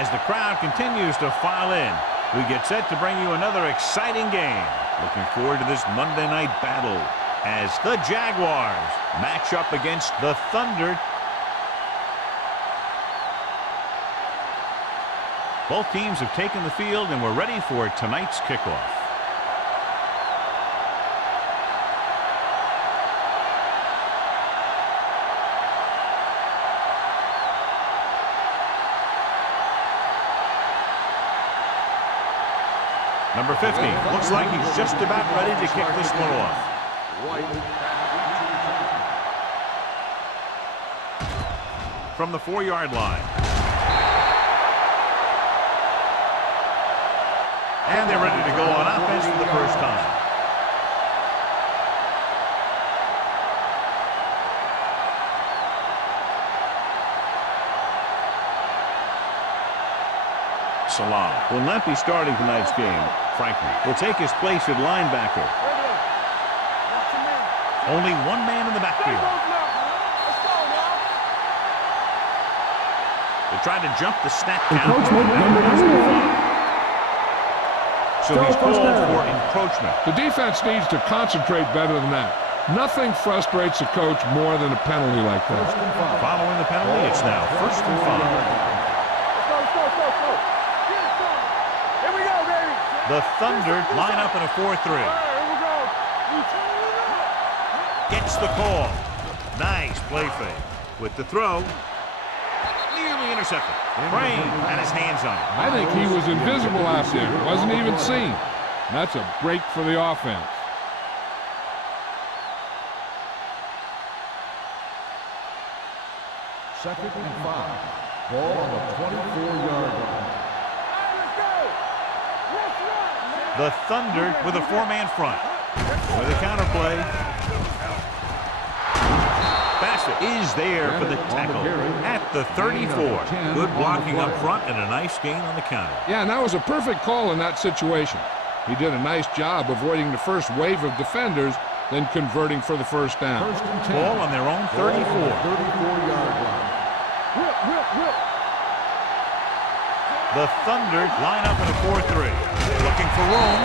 As the crowd continues to file in, we get set to bring you another exciting game. Looking forward to this Monday night battle as the Jaguars match up against the Thunder. Both teams have taken the field and we're ready for tonight's kickoff. Number 50 looks like he's just about ready to kick this one off. From the 4-yard line. And they're ready to go on offense for the first time. Salah will not be starting tonight's game. Franklin will take his place at linebacker. Only one man in the backfield. They're trying to jump the snap count. So he's called for encroachment. The defense needs to concentrate better than that. Nothing frustrates a coach more than a penalty like that. Following the penalty, it's now 1st and 5. The Thunder line up in a 4-3. Gets the call. Nice play fake. With the throw. Nearly intercepted. Crane had his hands on it. I think he was invisible out there. Wasn't even seen. That's a break for the offense. Second and 5. Ball on the 24-yard line. The Thunder with a 4-man front. With a counterplay. Bassett is there for the tackle at the 34. Good blocking up front and a nice gain on the counter. Yeah, and that was a perfect call in that situation. He did a nice job avoiding the first wave of defenders, then converting for the first down. Ball on their own 34. 34-yard line. The Thunder line up in a 4-3. Looking for room.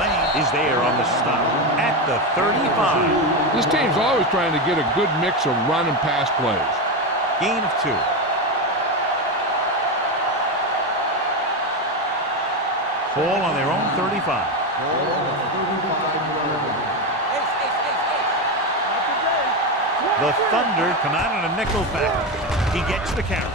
Lane is there on the stop at the 35. This team's always trying to get a good mix of run and pass plays. Gain of 2. Ball on their own 35. The Thunder come out in a nickel package. He gets the carry.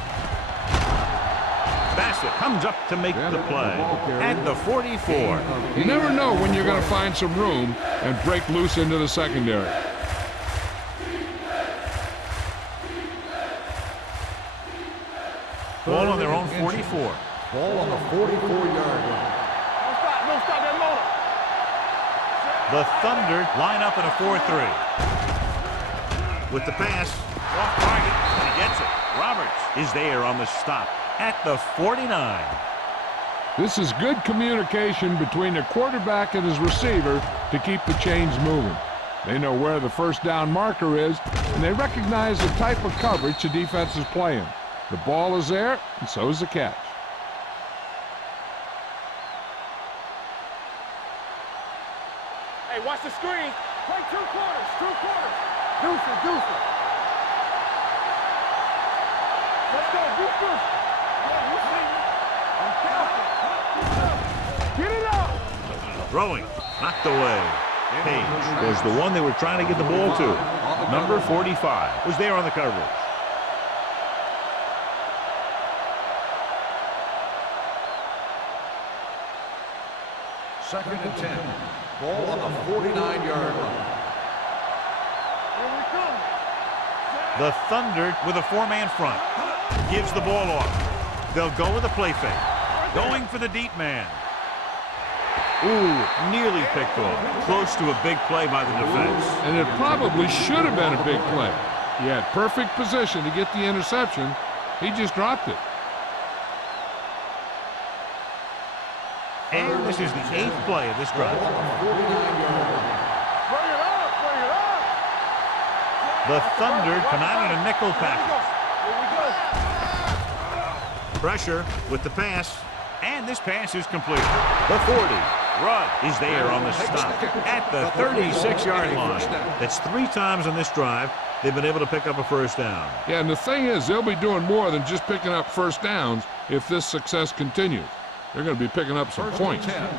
Bassett comes up to make the play at the 44. You never know when you're going to find some room and break loose into the secondary. Ball on their own 44. Ball on the 44-yard line. The Thunder line up in a 4-3. With the pass, off target, and he gets it. Roberts is there on the stop at the 49. This is good communication between the quarterback and his receiver to keep the chains moving. They know where the first down marker is, and they recognize the type of coverage the defense is playing. The ball is there, and so is the catch. Hey, watch the screen. Play 2 quarters, 2 quarters. Deuce it. Let's go, deuce. Get it out. Throwing, knocked away. Page was the one they were trying to get the ball to. Number 45 was there on the coverage. Second and 10. Ball on the 49-yard line. The Thunder with a 4-man front. Gives the ball off. They'll go with a play fake. Going for the deep man. Ooh, nearly picked off. Close to a big play by the defense. And it probably should have been a big play. He had perfect position to get the interception. He just dropped it. And this is the 8th play of this drive. The Thunder come out in a nickel package. Pressure with the pass. And this pass is complete. The 40. Rudd is there on the stop at the 36-yard line. That's 3 times on this drive they've been able to pick up a first down. Yeah, and the thing is, they'll be doing more than just picking up first downs if this success continues. They're going to be picking up some points. 10.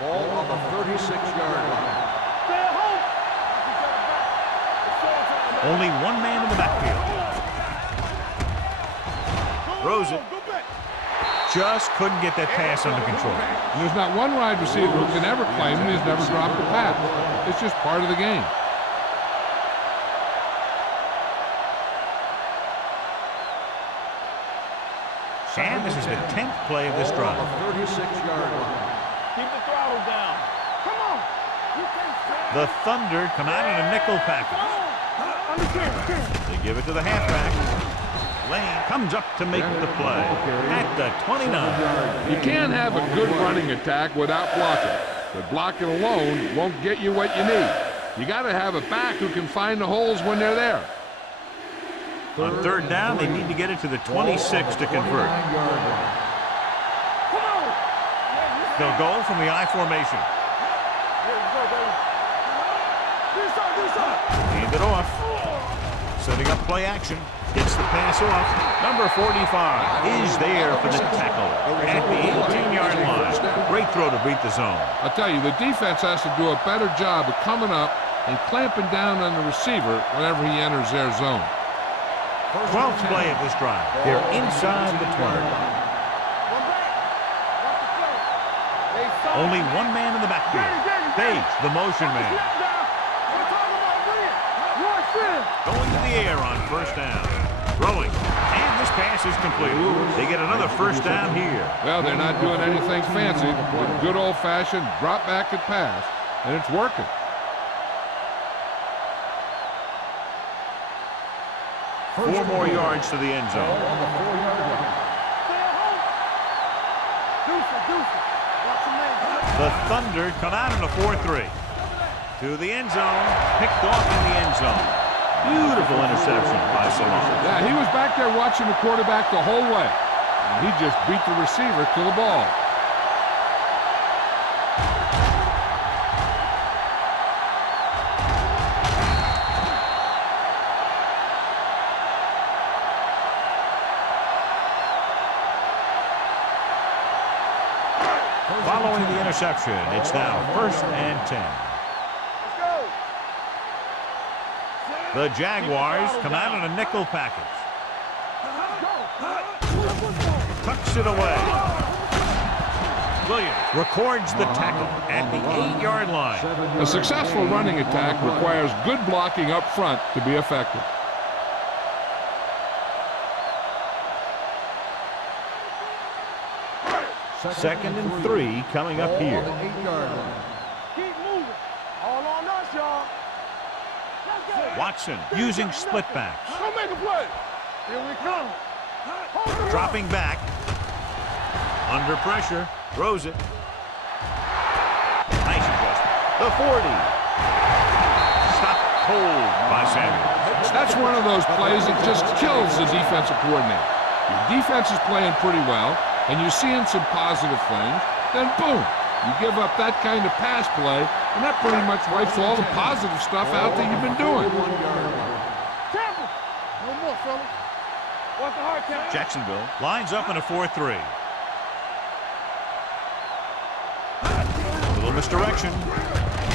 Ball on the 36-yard line. Only one man in the backfield. Throws it. Just couldn't get that pass under control. And there's not one wide receiver who can ever claim that he's never dropped a pass. It's just part of the game. And this is the 10th play of this drive. 36-yard line. Keep the throttle down. Come on. You can't stand. The Thunder come out in a nickel package. They give it to the halfback. Lane comes up to make the play at the 29. You can't have a good running attack without blocking. But blocking alone won't get you what you need. You got to have a back who can find the holes when they're there. On third down, they need to get it to the 26 to convert. They'll go from the I formation. Hand it off. Setting up play action. Gets the pass off. Number 45 is there for the tackle at the 18-yard line. Great throw to beat the zone. I'll tell you, the defense has to do a better job of coming up and clamping down on the receiver whenever he enters their zone. 12th play of this drive. They're inside the 20. Only one man in the backfield. Page, the motion man. Going to the air on first down. Throwing. And this pass is complete. They get another first down here. Well, they're not doing anything fancy. But good old-fashioned drop back and pass, and it's working. Four more yards to the end zone. The Thunder come out in a 4-3. To the end zone. Picked off in the end zone. Beautiful interception by Salon. Yeah, he was back there watching the quarterback the whole way. And he just beat the receiver to the ball. Following the interception, it's now 1st and 10. The Jaguars come out in a nickel package. Tucks it away. Williams records the tackle at the 8-yard line. A successful running attack requires good blocking up front to be effective. Second and 3 coming up here. Keep moving. All on us, y'all. Watson using split backs. Come make a play. Here we come. Dropping back. Under pressure. Throws it. Nice adjustment. The 40. Stopped cold by Samuel. That's one of those plays that just kills the defensive coordinator. Your defense is playing pretty well, and you're seeing some positive things, then boom, you give up that kind of pass play, and that pretty much wipes all the positive stuff out that you've been doing. Tampa. No more, fella. Watch the hard count. Jacksonville lines up in a 4-3. Little misdirection.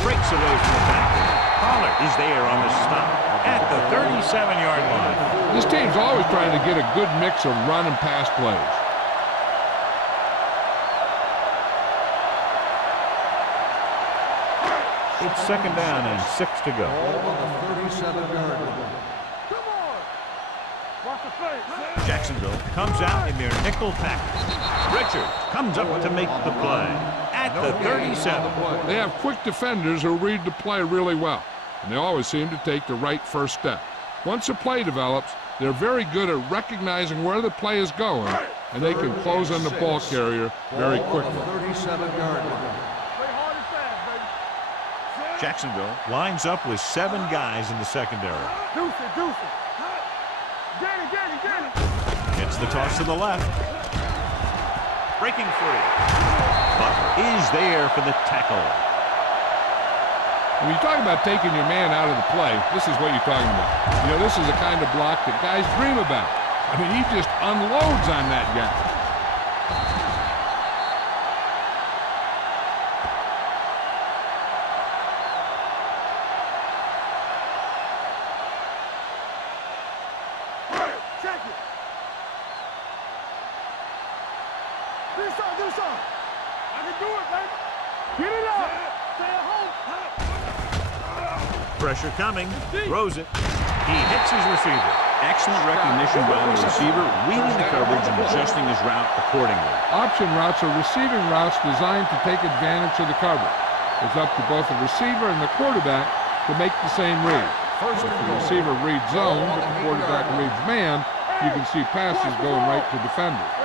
Breaks away from the tackle. Pollard is there on the stop at the 37-yard line. This team's always trying to get a good mix of run and pass plays. It's 2nd down and 6 to go. Jacksonville comes out in their nickel package. Richards comes up to make the play at the 37. They have quick defenders who read the play really well, and they always seem to take the right first step. Once a play develops, they're very good at recognizing where the play is going, and they can close on the ball carrier very quickly. Jacksonville lines up with 7 guys in the secondary. Gets the toss to the left. breaking free. But is there for the tackle. When you talk about taking your man out of the play, this is what you're talking about. You know, this is the kind of block that guys dream about. I mean, he just unloads on that guy. Check it. Do something. I can do it, baby. Get it up. Stay at home. Pressure coming. Throws it. He hits his receiver. Excellent recognition by the receiver, reading the coverage and adjusting his route accordingly. Option routes are receiving routes designed to take advantage of the coverage. It's up to both the receiver and the quarterback to make the same read. If the receiver reads zone, but the quarterback reads man, you can see passes going right to defenders.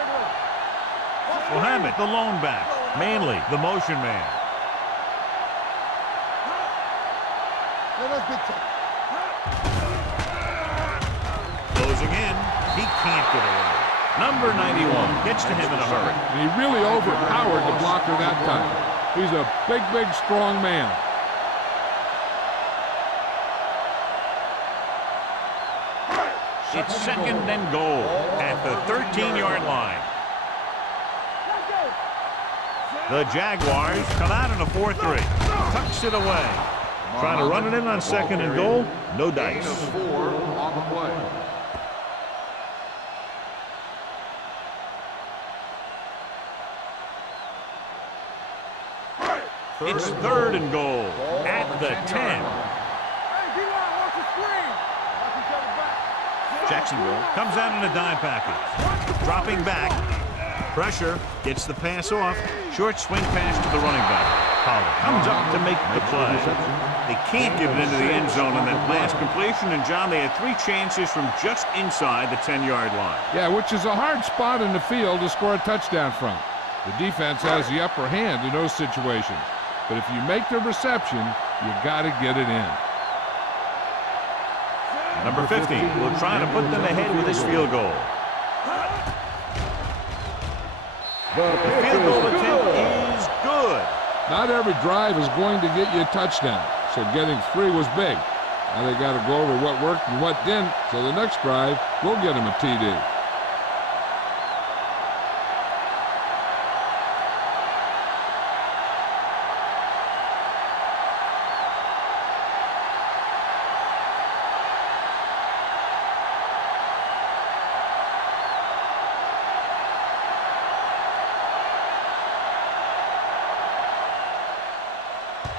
Mohammed, the lone back. Manley, the motion man. That's big time. Closing in. He can't get away. Number 91 gets to him in a hurry. And he really overpowered the blocker that time. He's a big, strong man. It's second and goal at the 13-yard line. The Jaguars come out in a 4-3. Tucks it away. Trying to run it in on second and goal. No dice. 4 on the play. It's third and goal at the 10. Jacksonville comes out in a dime package. Dropping back. Pressure. Gets the pass off. Short swing pass to the running back. Pollard comes up to make the play. They can't get it into the end zone on that last completion. And, John, they had 3 chances from just inside the 10-yard line. Yeah, which is a hard spot in the field to score a touchdown from. The defense has the upper hand in those situations. But if you make the reception, you got to get it in. Number 50 will try to put them ahead with his field goal. The field goal attempt is good. Not every drive is going to get you a touchdown, so getting 3 was big. Now they got to go over what worked and what didn't, so the next drive will get them a TD.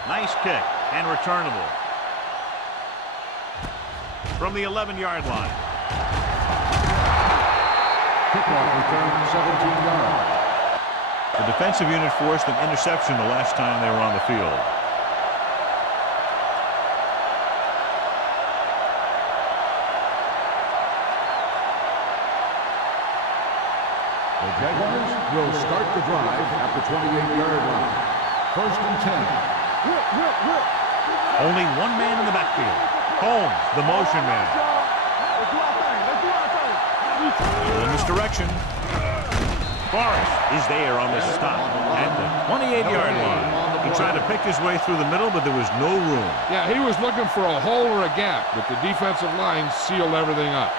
Nice kick and returnable. From the 11-yard line. Kickoff return, 17 yards. The defensive unit forced an interception the last time they were on the field. The Jaguars will start the drive at the 28-yard line. First and 10. Only one man in the backfield. Holmes, the motion man. In this direction. Forrest is there on the stop at the 28-yard line. He tried to pick his way through the middle, but there was no room. Yeah, he was looking for a hole or a gap, but the defensive line sealed everything up.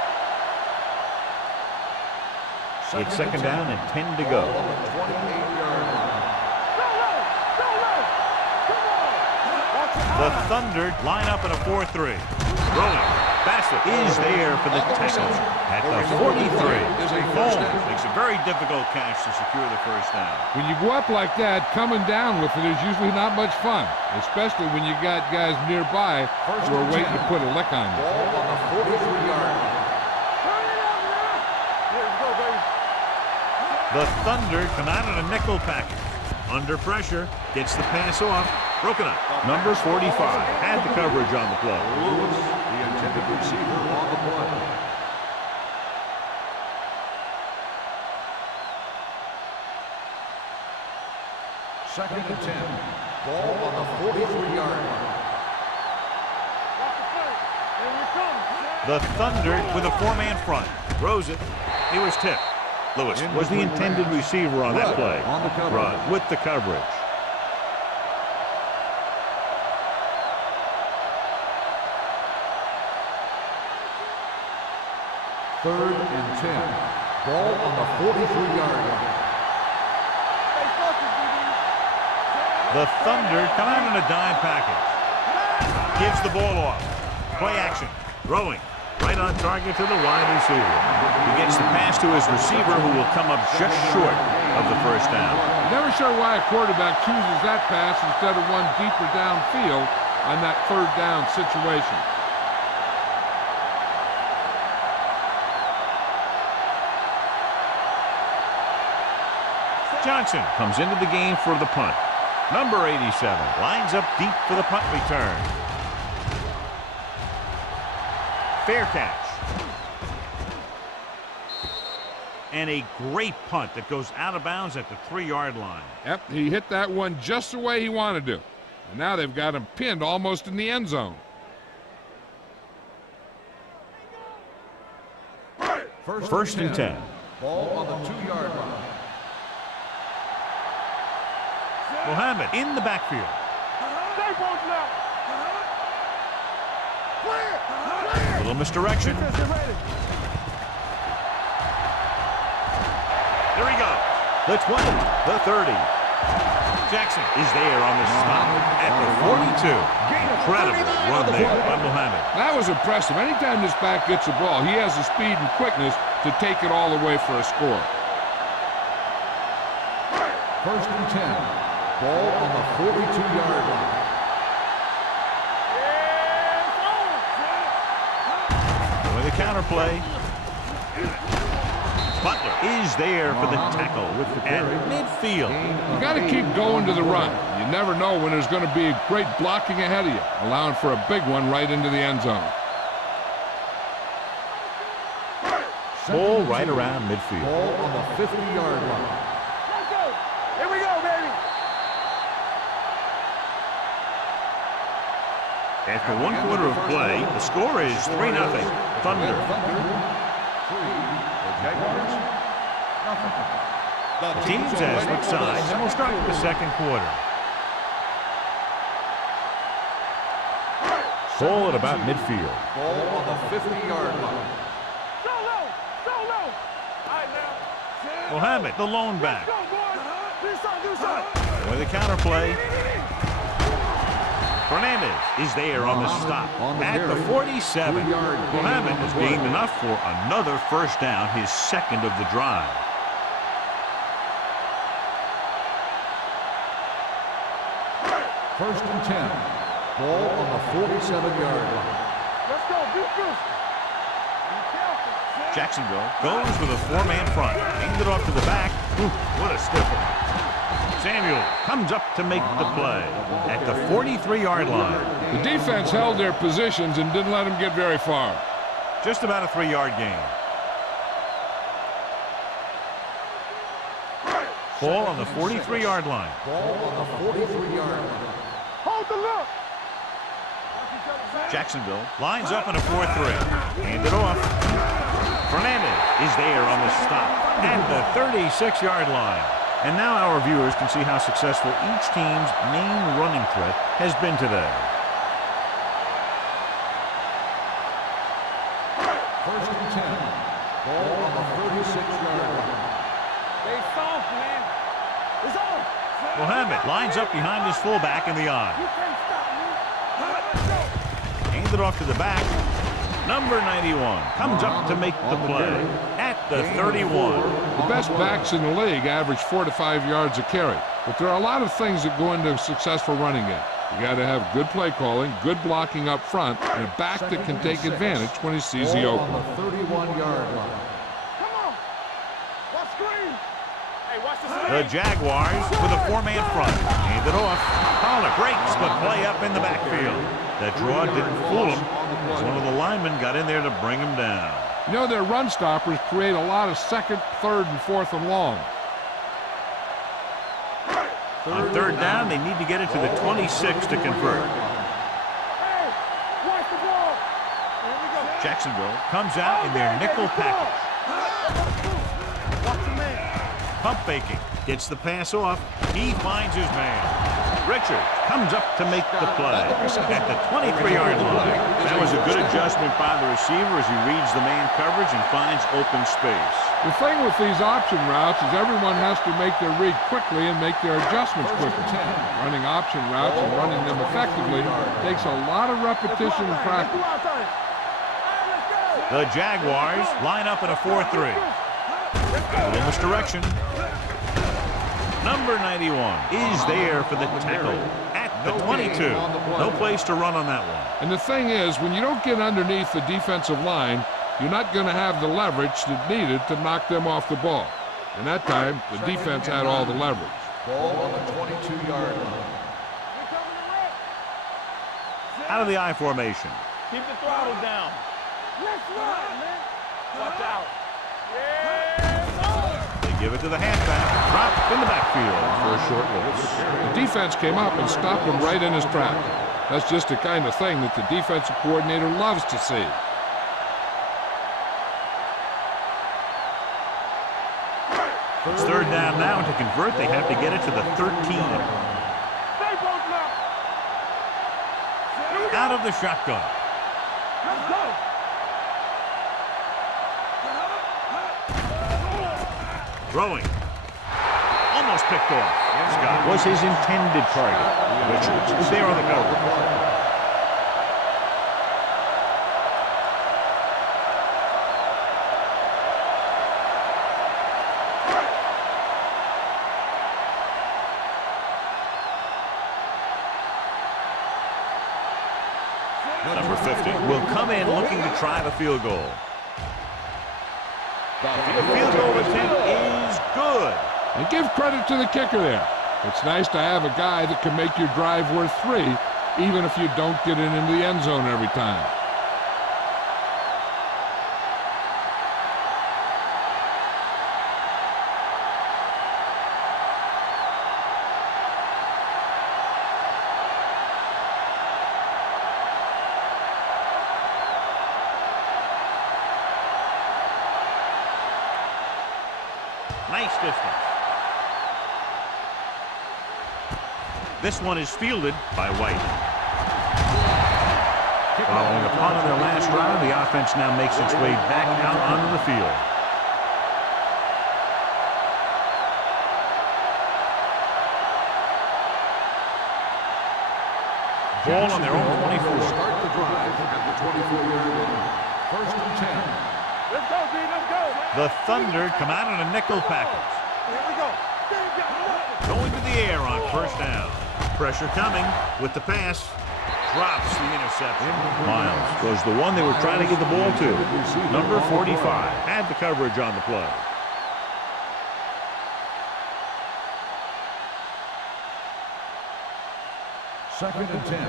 It's second down and 10 to go. The Thunder line up in a 4-3. Rolling. Bassett is there for the tackle at the 43. Holmes makes a very difficult catch to secure the first down. When you go up like that, coming down with it is usually not much fun, especially when you got guys nearby who are waiting to put a lick on you. Ball on the 43-yard line. The Thunder come out in a nickel package. Under pressure, gets the pass off. Broken up. Number 45 had the coverage on the play. Lewis, the intended receiver on the play. Second and 10. Ball on the 43-yard line. The Thunder with a 4-man front. Throws it. He was tipped. Lewis was the intended receiver on that play. On the coverage. Rudd with the coverage. Third and 10. Ball on the 43-yard line. The Thunder come out in a dime package. Gives the ball off. Play action. Throwing. Right on target to the wide receiver. He gets the pass to his receiver, who will come up just short of the first down. Never sure why a quarterback chooses that pass instead of one deeper downfield on that third down situation. Johnson comes into the game for the punt. Number 87 lines up deep for the punt return. Fair catch. And a great punt that goes out of bounds at the 3-yard line. Yep, he hit that one just the way he wanted to. And now they've got him pinned almost in the end zone. First and 10. Ball on the 2-yard line. Mohammed in the backfield. A little misdirection. There he goes. The 20, the 30. Jackson is there on the stop at the 42. Incredible run there by Mohammed. That was impressive. Anytime this back gets the ball, he has the speed and quickness to take it all the way for a score. First and 10. Ball on the 42-yard line. With the counter play. Butler is there for the tackle at midfield. You got to keep going to the run. You never know when there's going to be great blocking ahead of you, allowing for a big one right into the end zone. Ball right around midfield. Ball on the 50-yard line. Here we go, baby. After 1 quarter of play, the score is 3-0. Thunder. The teams have switched sides, and we'll start with the second quarter. Ball at about midfield. Ball on the 50-yard line. So low. All right, now. Mohammed, the lone back. Go, boys. Do something. With the counter play. Fernandez is there on the stop at the 47. Mohammed has gained enough for another first down, his second of the drive. First and 10. Ball on the 47-yard line. Let's go. Be careful. Jacksonville goes with a 4-man front. Aimed it off to the back. Ooh, what a stiffer. Samuel comes up to make the play at the 43-yard line. The defense held their positions and didn't let them get very far. Just about a 3-yard gain. Ball on the 43-yard line. Ball on the 43-yard line. Hold the look. Jacksonville lines up in a 4-3. Hand it off. Fernandez is there on the stop at the 36-yard line. And now our viewers can see how successful each team's main running threat has been today. First and 10. Ball on the 36-yard line. They soft, man. It's on. Mohammed lines up behind his fullback in the eye. You can't stop me. Let's go. Hands it off to the back. Number 91 comes up to make the play at the 31. The best backs in the league average 4 to 5 yards a carry. But there are a lot of things that go into a successful running game. You got to have good play calling, good blocking up front, and a back that can take advantage when he sees the opening. On the 31-yard line. Come on. Watch screen. Hey, watch the screen. The Jaguars with a 4-man front. Hand it off. Pollard breaks the play up in the backfield. That draw didn't fool him, as one of the linemen got in there to bring him down. You know, their run stoppers create a lot of second, third, and fourth and long. On third down, they need to get it to the 26 to convert. Hey, watch the ball. Here we go. Jacksonville comes out in their nickel package. Watch the pump faking. Gets the pass off. He finds his man. Richard comes up to make the play at the 23-yard line. That was a good adjustment by the receiver as he reads the man coverage and finds open space. The thing with these option routes is everyone has to make their read quickly and make their adjustments quickly. Running option routes and running them effectively takes a lot of repetition and practice. The Jaguars line up in a 4-3. In this direction. Number 91 is there for the tackle at the 22. No place to run on that one. And the thing is, when you don't get underneath the defensive line, you're not going to have the leverage that's needed to knock them off the ball. And that time, the defense had all the leverage. Ball on the 22-yard line. Out of the I formation. Keep the throttle down. Let's run, man. Watch out. Yeah, They give it to the halfback. Drop in the backfield for a short loss. The defense came up and stopped him right in his track. That's just the kind of thing that the defensive coordinator loves to see. It's third down now. To convert, they have to get it to the 13. Out of the shotgun. let's go. Throwing. Almost picked off. Scott was his intended target. Richards is there on the cover. Number 50 will come in looking to try the field goal. The field goal attempt is good. And give credit to the kicker there. It's nice to have a guy that can make your drive worth 3, even if you don't get it into the end zone every time. Nice distance. This one is fielded by White. Following a punt on their last drive, the offense now makes its way back out onto the field. Ball on their own 24. Start the drive at the 24-yard line. First and 10. Let's go, D, let's go. The Thunder come out in a nickel package. Here we go. Going to the air on first down. Pressure coming with the pass. Drops the interception. Miles was the one they were trying to get the ball to. Number 45 had the coverage on the play. Second and 10.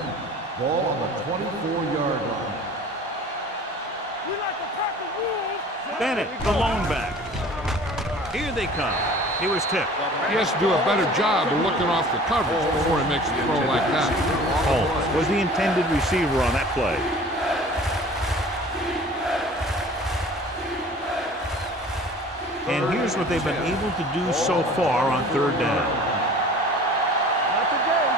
Ball on the 24-yard line. We like to crack the rules. Bennett, the lone back. Here they come. He was tipped. He has to do a better job of looking off the coverage before he makes a throw like that. Holmes was the intended receiver on that play. And here's what they've been able to do so far on third down. Not today.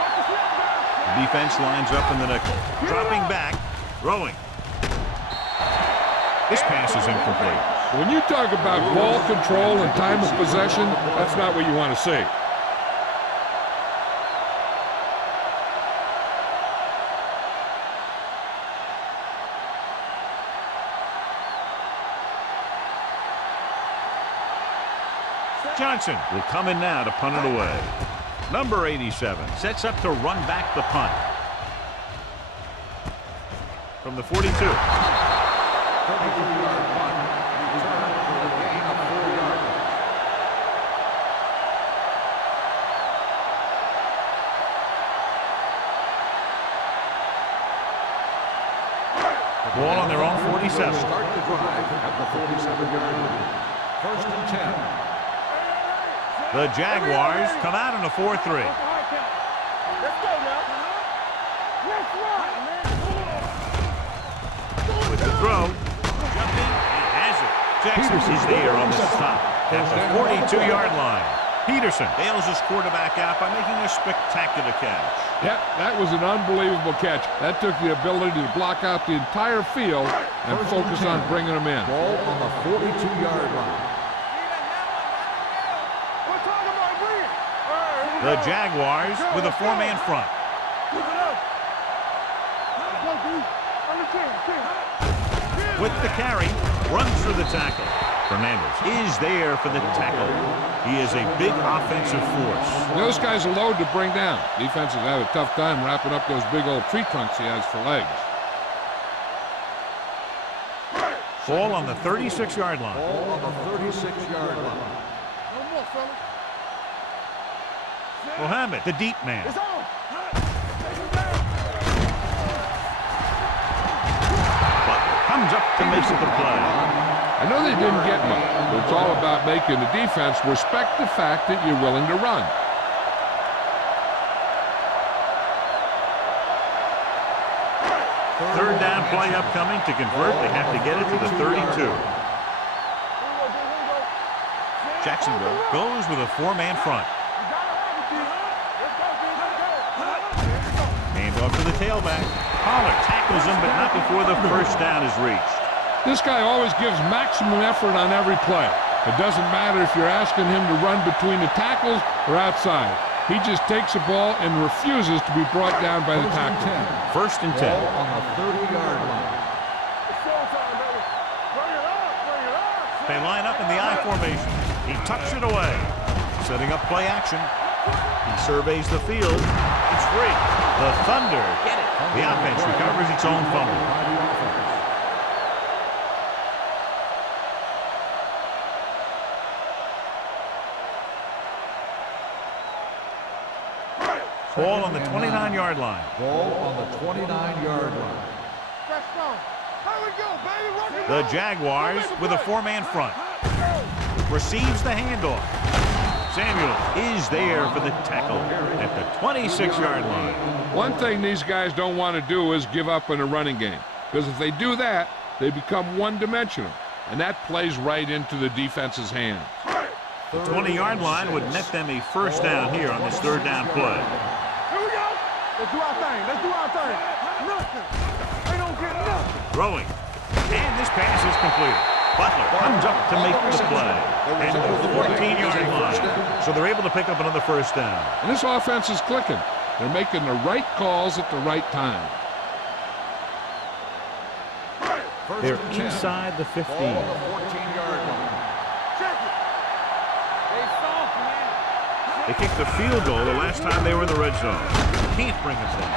Watch the snap down. The defense lines up in the nickel. Dropping back, throwing. This pass is incomplete. When you talk about ball control and time of possession, that's not what you want to see. Johnson will come in now to punt it away. Number 87 sets up to run back the punt. From the 42. 33-yard punt. Return for a gain of 4 yards. Ball on their own 47. Start the drive at the 47-yard line. First and 10. The Jaguars come out in a 4-3. Let's go now. Let's run, man. With the throw, jumping, and has it. Jackson is there on the stop. at the 42-yard line. Peterson bails his quarterback out by making a spectacular catch. Yep, that was an unbelievable catch. That took the ability to block out the entire field and focus on bringing them in. Ball on the 42-yard line. The Jaguars with a four-man front. With the carry, runs through the tackle. Fernandez is there for the tackle. He is a big offensive force. Those guys are loaded to bring down. Defenses have a tough time wrapping up those big old tree trunks he has for legs. Ball on the 36-yard line. Ball on the 36-yard line. No more, fellas. Mohammed, the deep man. It's on. Butler comes up to make the play. I know they didn't get much, but it's all about making the defense respect the fact that you're willing to run. Third down play upcoming. To convert, they have to get it to the 32. Jacksonville goes with a four-man front. Hand off to the tailback. Pollard tackles him, but not before the first down is reached. This guy always gives maximum effort on every play. It doesn't matter if you're asking him to run between the tackles or outside. He just takes the ball and refuses to be brought down by the tackle. First and 10. Ball on the 30-yard line. They line up in the I formation. He tucks it away. Setting up play action. He surveys the field. It's free. The Thunder get it. The offense recovers its own fumble. Ball on the 29-yard line. Ball on the 29-yard line. The Jaguars with a four-man front. Receives the handoff. Samuel is there for the tackle at the 26-yard line. One thing these guys don't want to do is give up in a running game, because if they do that, they become one-dimensional, and that plays right into the defense's hands. The 20-yard line would net them a first down here on this third down play. Here we go. Let's do our thing. Let's do our thing. Nothing. They don't get nothing. Throwing. And this pass is completed. Butler comes up to make the play. And the 14-yard line. So they're able to pick up another first down. And this offense is clicking. They're making the right calls at the right time. They're inside the 15. Ball on the 14-yard line. They kicked the field goal the last time they were in the red zone. Can't bring us in.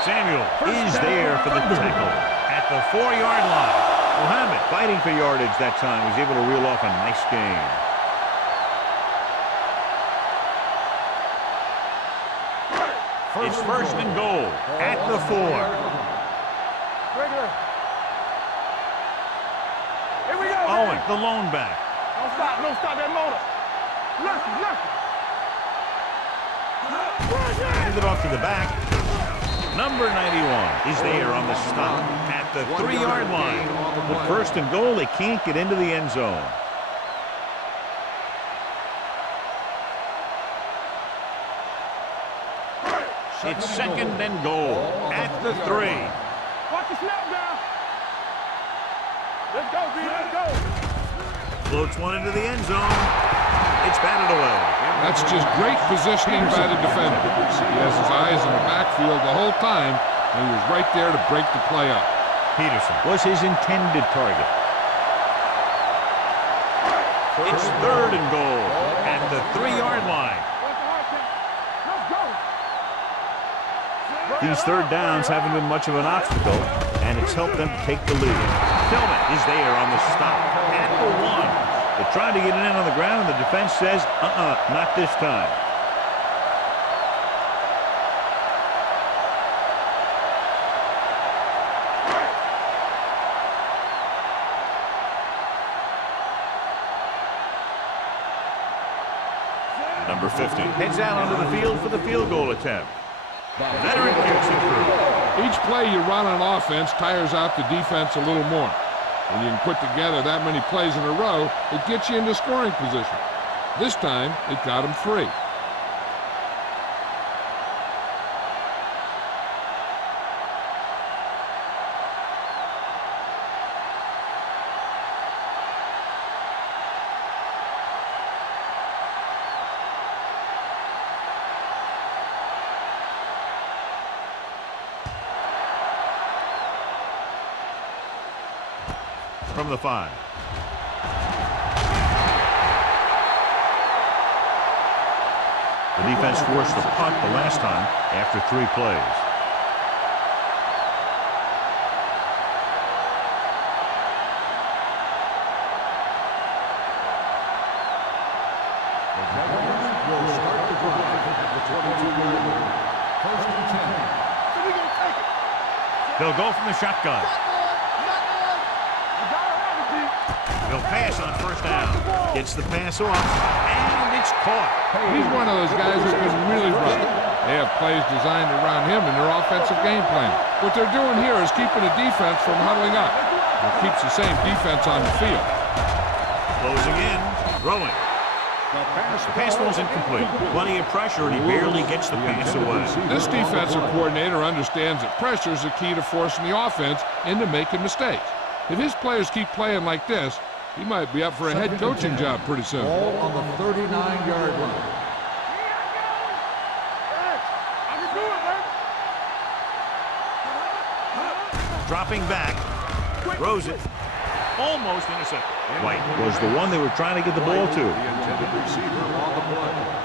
Samuel is there for the tackle at the 4-yard line. Mohammed fighting for yardage that time. Was able to reel off a nice gain. It's first and goal at the 4. Here we go. Owen, the lone back. Don't stop that motor. Left. Hand it off to the back. Number 91 is there on the stop at the 3-yard line. The first and goal, they can't get into the end zone. It's second and goal at the 3. Watch the snap down. Let's go, B. Let's go. Floats one into the end zone. It's batted away. That's just great positioning by the defender. He has his eyes in the backfield the whole time, and he was right there to break the play up. Peterson was his intended target. It's third and goal at the 3-yard line. These third downs haven't been much of an obstacle, and it's helped them take the lead. Tillman is there on the stop at the 1. They're trying to get it in on the ground, and the defense says, not this time. Number 50 heads out onto the field for the field goal attempt. Veteran kicks it through. Each play you run on offense tires out the defense a little more. When you can put together that many plays in a row, it gets you into scoring position. This time, it got him free. From the 5. The defense forced a punt the last time after 3 plays. The Jaguars will start the drive at the 22-yard line. First and 10. So we gonna take it. They'll go from the shotgun. He'll pass on first down. Gets the pass off, and it's caught. He's one of those guys who can really run. They have plays designed around him in their offensive game plan. What they're doing here is keeping the defense from huddling up. It keeps the same defense on the field. Closing in, throwing. The pass ball's incomplete. Plenty of pressure, and he barely gets the pass away. This defensive coordinator understands that pressure is the key to forcing the offense into making mistakes. If his players keep playing like this, he might be up for a head coaching job pretty soon. Ball on the 39-yard line. I can do it, man. Dropping back, throws it, almost intercepted. White was the one they were trying to get the ball to. The intended receiver on the play.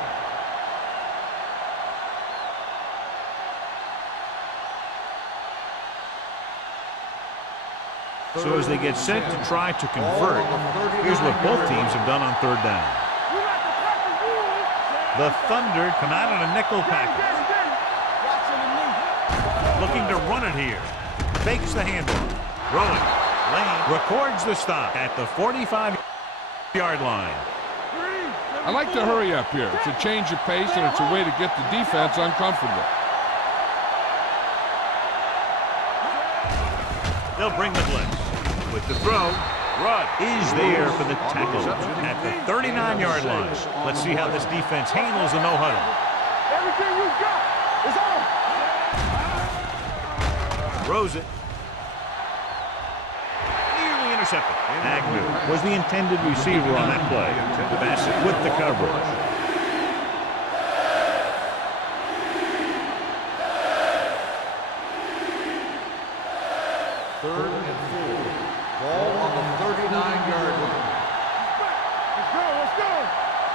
So as they get set to try to convert, here's what both teams have done on third down. The Thunder come out in a nickel package. Looking to run it here. Fakes the handoff. Throwing. Lane records the stop at the 45-yard line. I like to hurry up here. It's a change of pace, and it's a way to get the defense uncomfortable. They'll bring the blitz. With the throw, Rudd is there for the tackle at the 39-yard line. Let's see how this defense handles the no-huddle. Everything you got is on. Throws it. Nearly intercepted. Agnew was the intended receiver on that play. Bassett with the coverage. Third and 4. Ball on the 39-yard line. Let's go, let's go,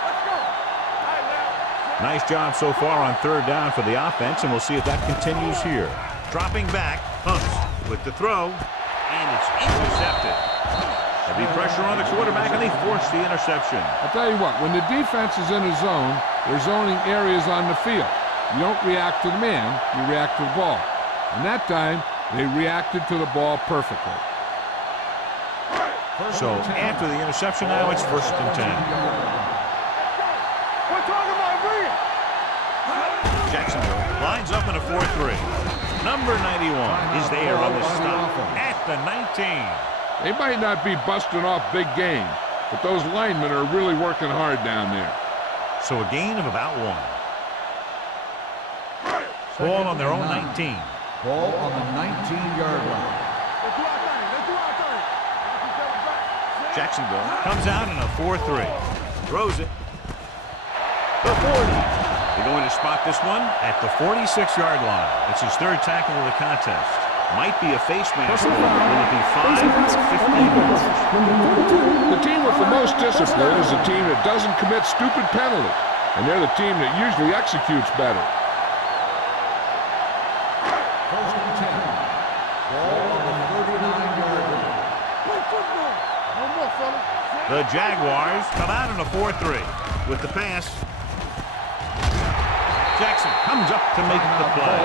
let's go. All right, now. Nice job so far on third down for the offense, and we'll see if that continues here. Dropping back, Hunts with the throw, and it's intercepted. Heavy pressure on the quarterback, and they force the interception. I'll tell you what, when the defense is in a zone, they're zoning areas on the field. You don't react to the man, you react to the ball. And that time, they reacted to the ball perfectly. So after the interception, now it's first and 10. We're talking about bringing. Jacksonville lines up in a 4-3. Number 91 is there on the stop at the 19. They might not be busting off big games, but those linemen are really working hard down there. So a gain of about 1. Ball on their own 19. Ball on the 19-yard line. Let's do our thing, let's do our thing. Jacksonville comes out in a 4-3. Throws it. The 40. They're going to spot this one at the 46-yard line. It's his third tackle of the contest. Might be a face mask. Will it be 5 or 15 yards? The team with the most discipline is a team that doesn't commit stupid penalties, and they're the team that usually executes better. First and 10. Ball on the 39-yard line. Play football. No more, fella. The Jaguars come out in a 4-3 with the pass. Jackson comes up to make the play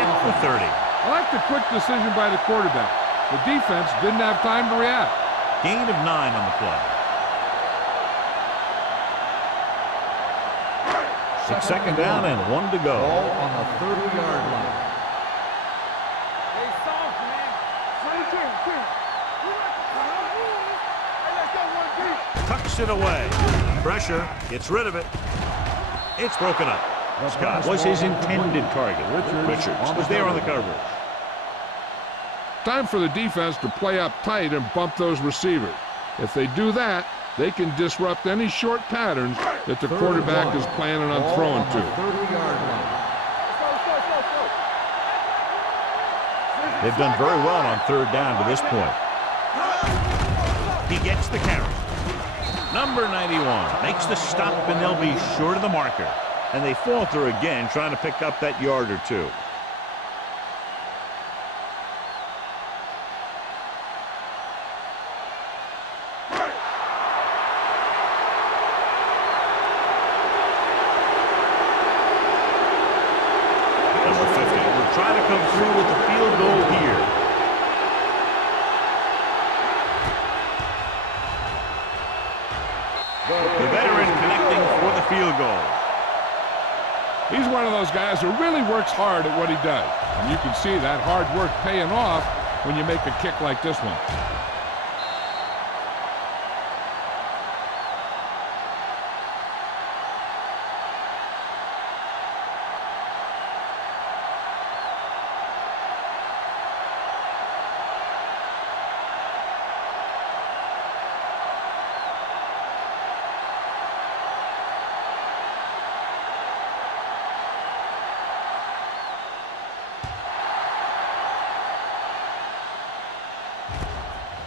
at the 30. I like the quick decision by the quarterback. The defense didn't have time to react. Gain of 9 on the play. It's second down and 1 to go. Ball on the 30-yard line. Hey, soft, man. Bring it in, bring it. tucks it away. Pressure, gets rid of it. It's broken up. Scott was his intended target. Richards was there on the coverage. Time for the defense to play up tight and bump those receivers. If they do that, they can disrupt any short patterns that the quarterback is planning on throwing to. They've done very well on third down to this point. He gets the carry. Number 91 makes the stop, and they'll be short of the marker. And they falter again, trying to pick up that yard or two. Number 50 will try to come through with the field goal here. The veteran connecting for the field goal. He's one of those guys who really works hard at what he does. And you can see that hard work paying off when you make a kick like this one.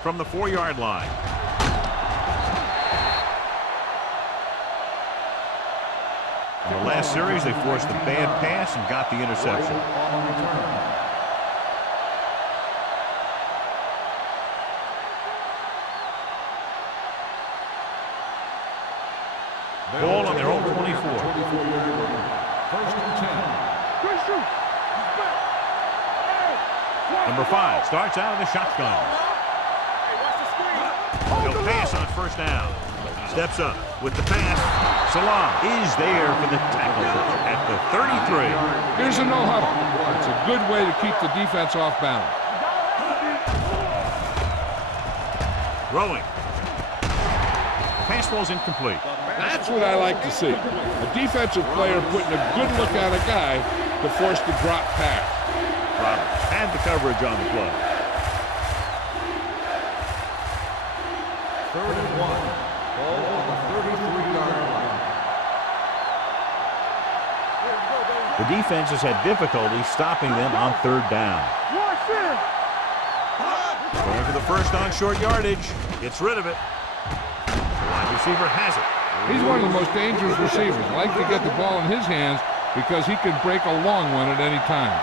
From the 4-yard line. In the last series, they forced a bad pass and got the interception. Ball on their own 24. First and 10. Number 5 starts out of the shotgun. He'll pass on first down. Steps up with the pass. Salam is there for the tackle at the 33. Here's a no huddle. It's a good way to keep the defense off balance. Throwing. Pass ball's incomplete. That's what I like to see. A defensive player putting a good look at a guy to force the drop pass. Roberts had the coverage on the play. 3rd and 1. Ball on the 33-yard line. The defense has had difficulty stopping them on third down. Going for the first on short yardage. Gets rid of it. The wide receiver has it. He's one of the most dangerous receivers. I like to get the ball in his hands because he can break a long one at any time.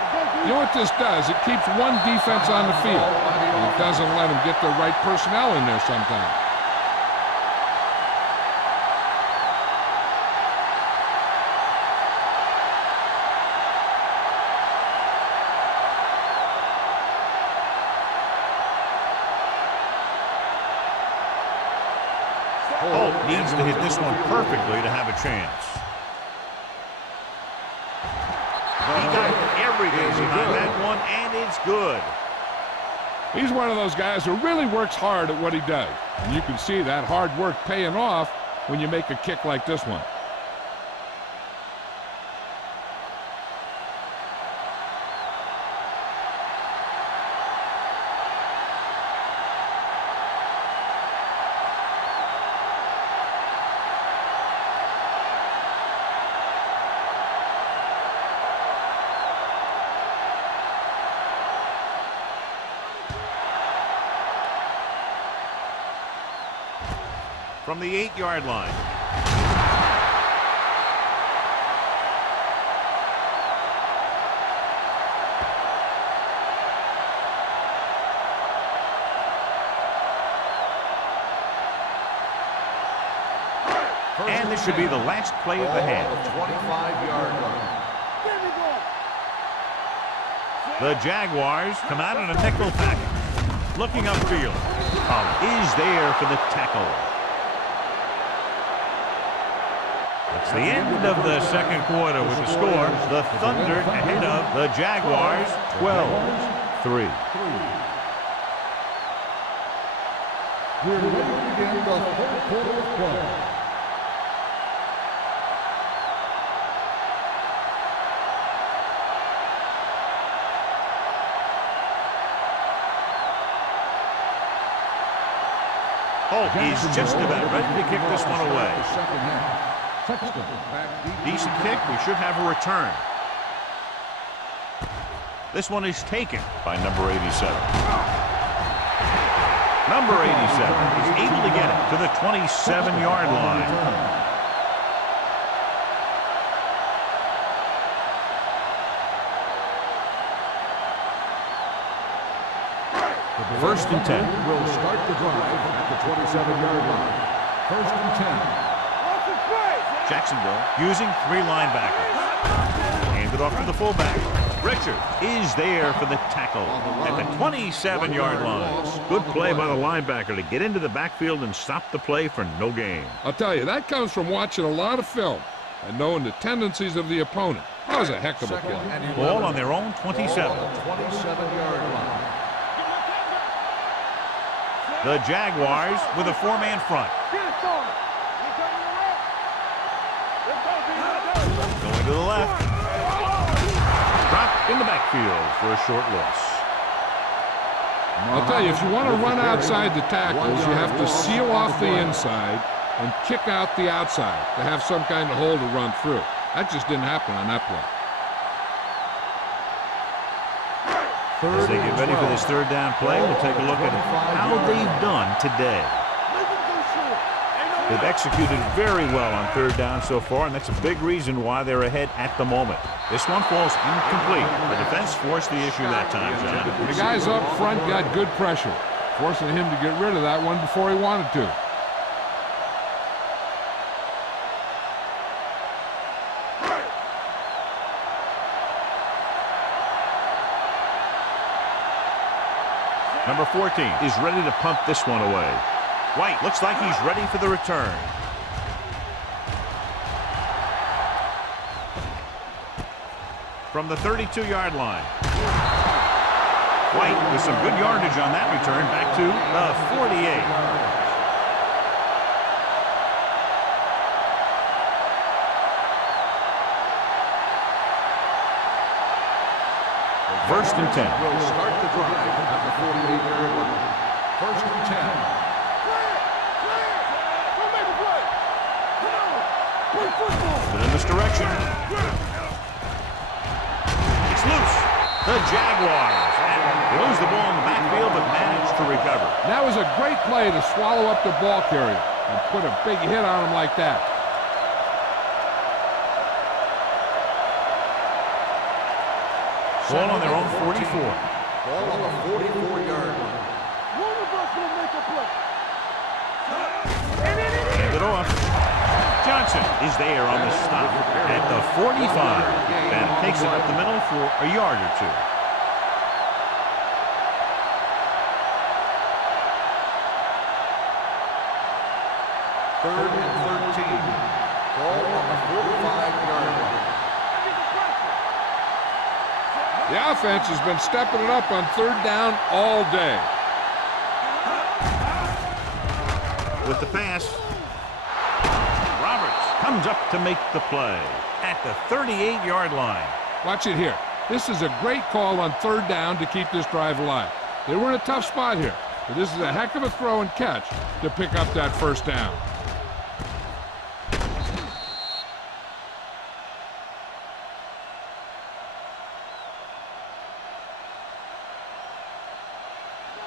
You know what this does? It keeps one defense on the field. And it doesn't let them get the right personnel in there sometimes. Holt needs to hit this one perfectly to have a chance. He got everything behind that one, and it's good. He's one of those guys who really works hard at what he does. And you can see that hard work paying off when you make a kick like this one. From the 8-yard line. And this should be the last play of the half. 25-yard line. The Jaguars come out in a nickel package. Looking upfield. Is there for the tackle. It's the end of the second quarter with the score. The Thunder ahead of the Jaguars 12-3. We're ready to begin the third quarter of play. Holt is just about ready to kick this one away. Decent kick. We should have a return. This one is taken by number 87. Number 87 is able to get it to the 27-yard line. First and 10. Will start the drive at the 27-yard line. First and 10. Jacksonville using 3 linebackers. Hand it off to the fullback. Richard is there for the tackle at the 27-yard line. Good play by the linebacker to get into the backfield and stop the play for no gain. I'll tell you, that comes from watching a lot of film and knowing the tendencies of the opponent. That was a heck of a play. Ball on their own 27. 27-yard line. The Jaguars with a 4-man front. Going to the left. Dropped in the backfield for a short loss. I'll tell you, if you want to run outside the tackles, you have to seal off the inside and kick out the outside to have some kind of hole to run through. That just didn't happen on that play. As they get ready for this third down play, we'll take a look at how they've done today. They've executed very well on third down so far, and that's a big reason why they're ahead at the moment. This one falls incomplete. The defense forced the issue that time, John. The guys up front got good pressure, forcing him to get rid of that one before he wanted to. Number 14 is ready to punt this one away. White looks like he's ready for the return. From the 32-yard line. White with some good yardage on that return back to the 48. First and 10. Will start the drive at the 48-yard line. First and 10. But in this direction. It's loose. The Jaguars. They lose the ball in the backfield but manage to recover. That was a great play to swallow up the ball carrier and put a big hit on him like that. Ball on their own 44. Ball on the 44-yard line. One of us will make a play. Hand it off. Johnson is there on the stop at the 45. And takes it up the middle for a yard or two. Third and 13. Ball on the 45-yard line. The offense has been stepping it up on third down all day. With the pass, Roberts comes up to make the play at the 38-yard line. Watch it here. This is a great call on third down to keep this drive alive. They were in a tough spot here, but this is a heck of a throw and catch to pick up that first down.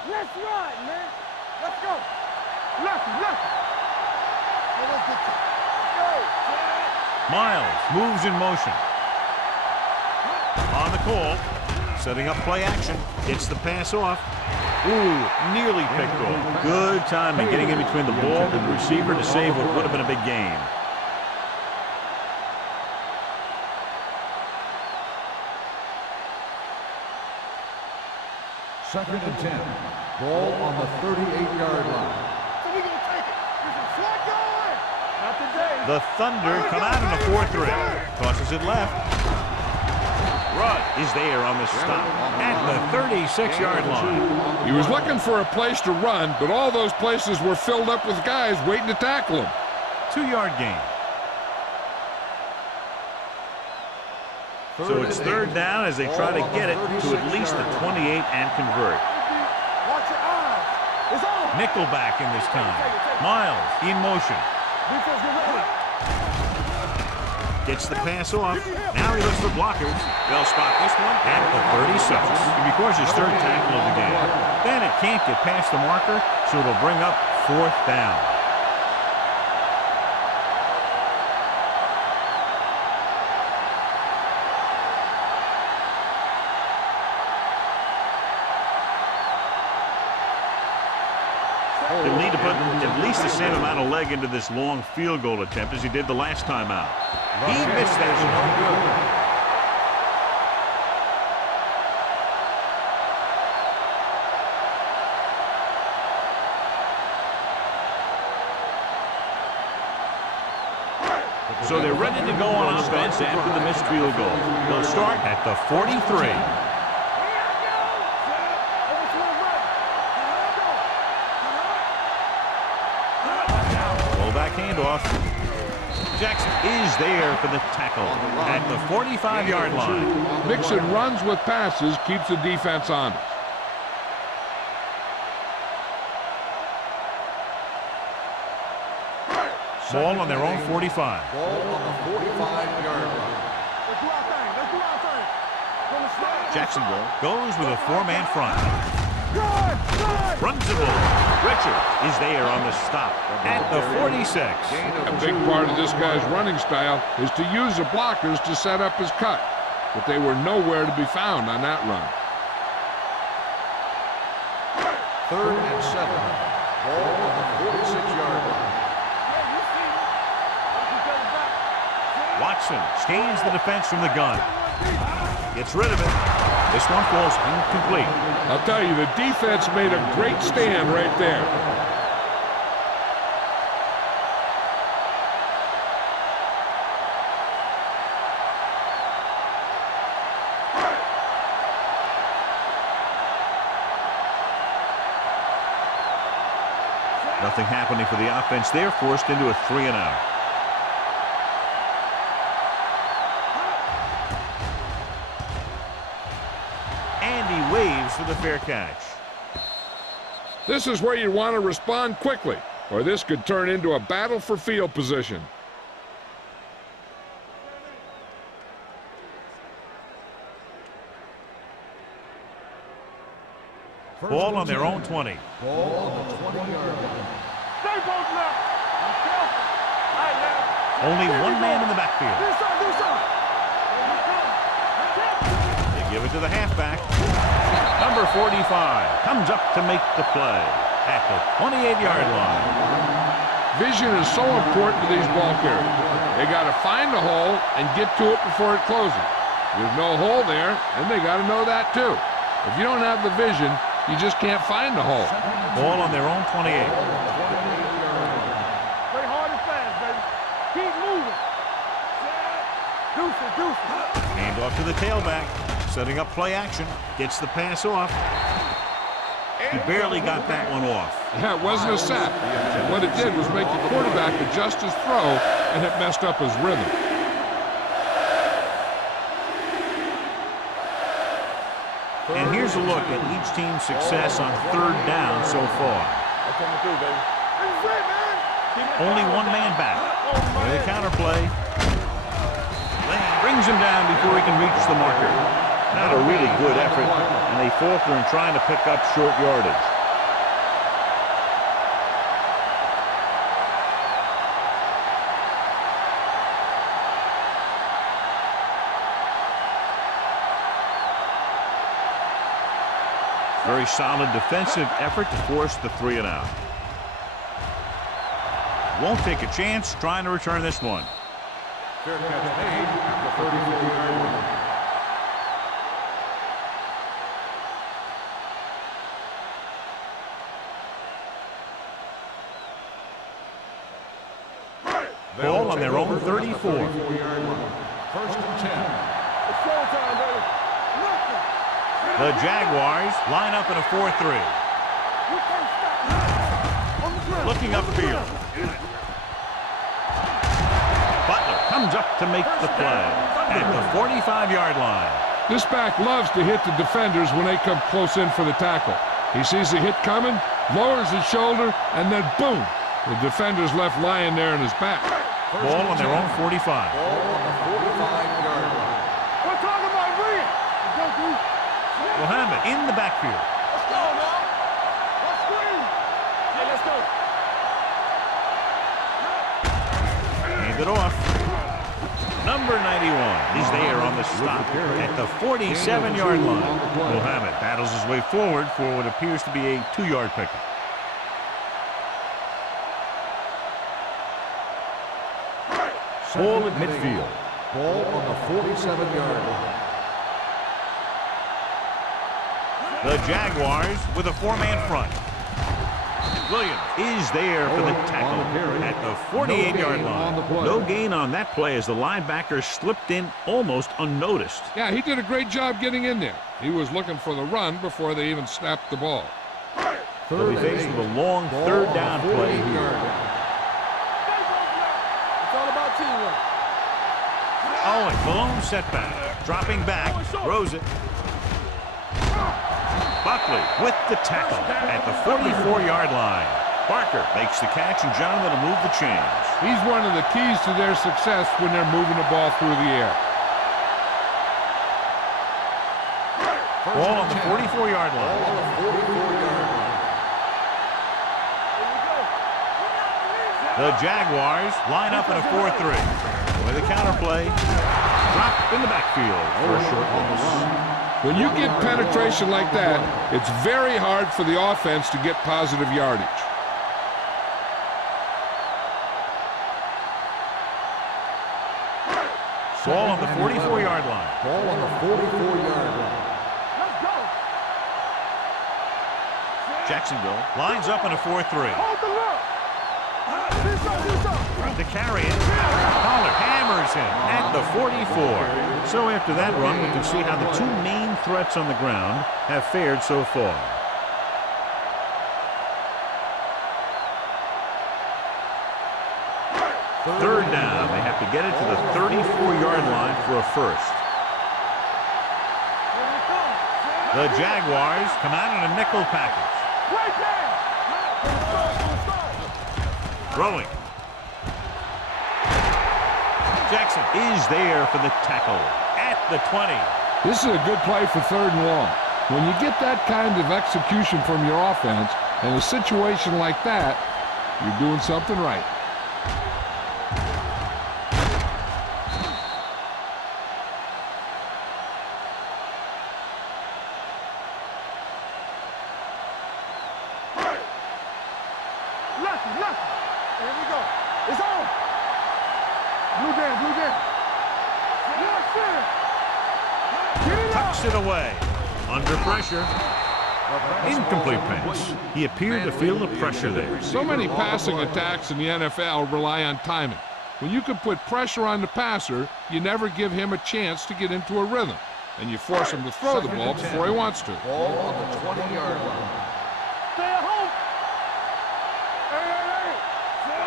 Let's ride, man. Let's go. Lefty. Let's go. Miles moves in motion. On the call, setting up play action. Gets the pass off. Ooh, nearly picked off. Good timing getting in between the ball and the receiver to save what would have been a big gain. Second and 10. Ball on the 38-yard line. So we gonna take it. There's a flag going. Not today. The Thunder come out in a 4-3. Tosses it left. Rudd is there on the stop at the 36-yard line. He was looking for a place to run, but all those places were filled up with guys waiting to tackle him. 2-yard gain. So it's third down as they try to get it to at least the 28 and convert. Watch your eyes. It's on. Nickelback in this time. Miles in motion. Defense, get ready. Gets the pass off. Now he looks for blockers. They'll spot this one at the 36. He records his third tackle of the game. Then it can't get past the marker, so it'll bring up fourth down. He'll need to put at least the same amount of leg into this long field goal attempt as he did the last time out. He missed that one. So they're ready to go on offense after the missed field goal. They'll start at the 43. Handoff. Jackson is there for the tackle at the 45-yard line. Mixing runs with passes keeps the defense honest. Ball on their own 45. Ball on the 45-yard line. Let's do our thing. Let's do our thing. From the snap. Jacksonville goes with a 4-man front. Good. Runs the ball. Richard is there on the stop at the 46. A big part of this guy's running style is to use the blockers to set up his cut, but they were nowhere to be found on that run. 3rd and 7. Ball on the 46-yard line. Watson scans the defense from the gun. Gets rid of it. This one falls incomplete. I'll tell you, the defense made a great stand right there. Nothing happening for the offense there, forced into a 3-and-out. Waves for the fair catch. This is where you want to respond quickly, or this could turn into a battle for field position. Ball on their own 20. Ball on the 20-yard line. Stay both now. Only one man in the backfield. Do something. They give it to the halfback. Number 45 comes up to make the play at the 28-yard line. Vision is so important to these ball carriers. They got to find the hole and get to it before it closes. There's no hole there, and they got to know that too. If you don't have the vision, you just can't find the hole. Ball on their own 28. Play hard and fast, baby. Keep moving. Deuce. Hand off to the tailback. Setting up play action. Gets the pass off. He barely got that one off. Yeah, it wasn't a sack. What it did was make the quarterback adjust his throw, and it messed up his rhythm. And here's a look at each team's success on third down so far. Only one man back. The counterplay. Brings him down before he can reach the marker. Not a really good effort, and they falter in trying to pick up short yardage. Very solid defensive effort to force the 3-and-out. Won't take a chance trying to return this one. Fair catch made at the 34-yard line. Ball on their own 34. 34-yard line. 1st and 10. It's showtime, baby. The Jaguars line up in a 4-3. Looking upfield. Butler comes up to make the play at the 45-yard line. This back loves to hit the defenders when they come close in for the tackle. He sees the hit coming, lowers his shoulder, and then boom, the defender's left lying there in his back. Ball on their own 45. Ball on the 45-yard line. We're talking about bringing. Mohammed in the backfield. Let's go now. Let's screen. Hey, let's go. Hand it off. Number 91 is there on the stop at the 47-yard line. Mohammed battles his way forward for what appears to be a 2-yard pickup. Ball at midfield. Ball on the 47-yard line. The Jaguars with a 4-man front. Williams is there for the tackle at the 48-yard line. No gain on that play as the linebacker slipped in almost unnoticed. Yeah, he did a great job getting in there. He was looking for the run before they even snapped the ball. They'll be faced with a long third down play here. It's all about teamwork. Owen, Malone setback. Dropping back, throws it. Buckley with the tackle at the 44-yard line. Parker makes the catch, and John, that'll move the chains. He's one of the keys to their success when they're moving the ball through the air. Ball on the 44-yard line. The Jaguars line up in a 4-3. With a counter play. Drop in the backfield for a short loss. When you get penetration like that, it's very hard for the offense to get positive yardage. Ball on the 44-yard line. Ball on the 44-yard line. Let's go. Jacksonville lines up in a 4-3. Hold the look. To carry it. Pollard hammers him at the 44. So after that run, we can see how the two main threats on the ground have fared so far. Third down. They have to get it to the 34-yard line for a first. The Jaguars come out in a nickel package. Throwing. Jackson is there for the tackle at the 20. This is a good play for 3rd and long. When you get that kind of execution from your offense in a situation like that, you're doing something right. Left. Here we go. It's on. Blue down. Tucks it away. Under pressure. Incomplete pass. He appeared to feel the pressure there. So many passing attacks in the NFL rely on timing. When you can put pressure on the passer, you never give him a chance to get into a rhythm, and you force him to throw the ball before he wants to. Ball on the 20-yard line. Stay at home. Hey.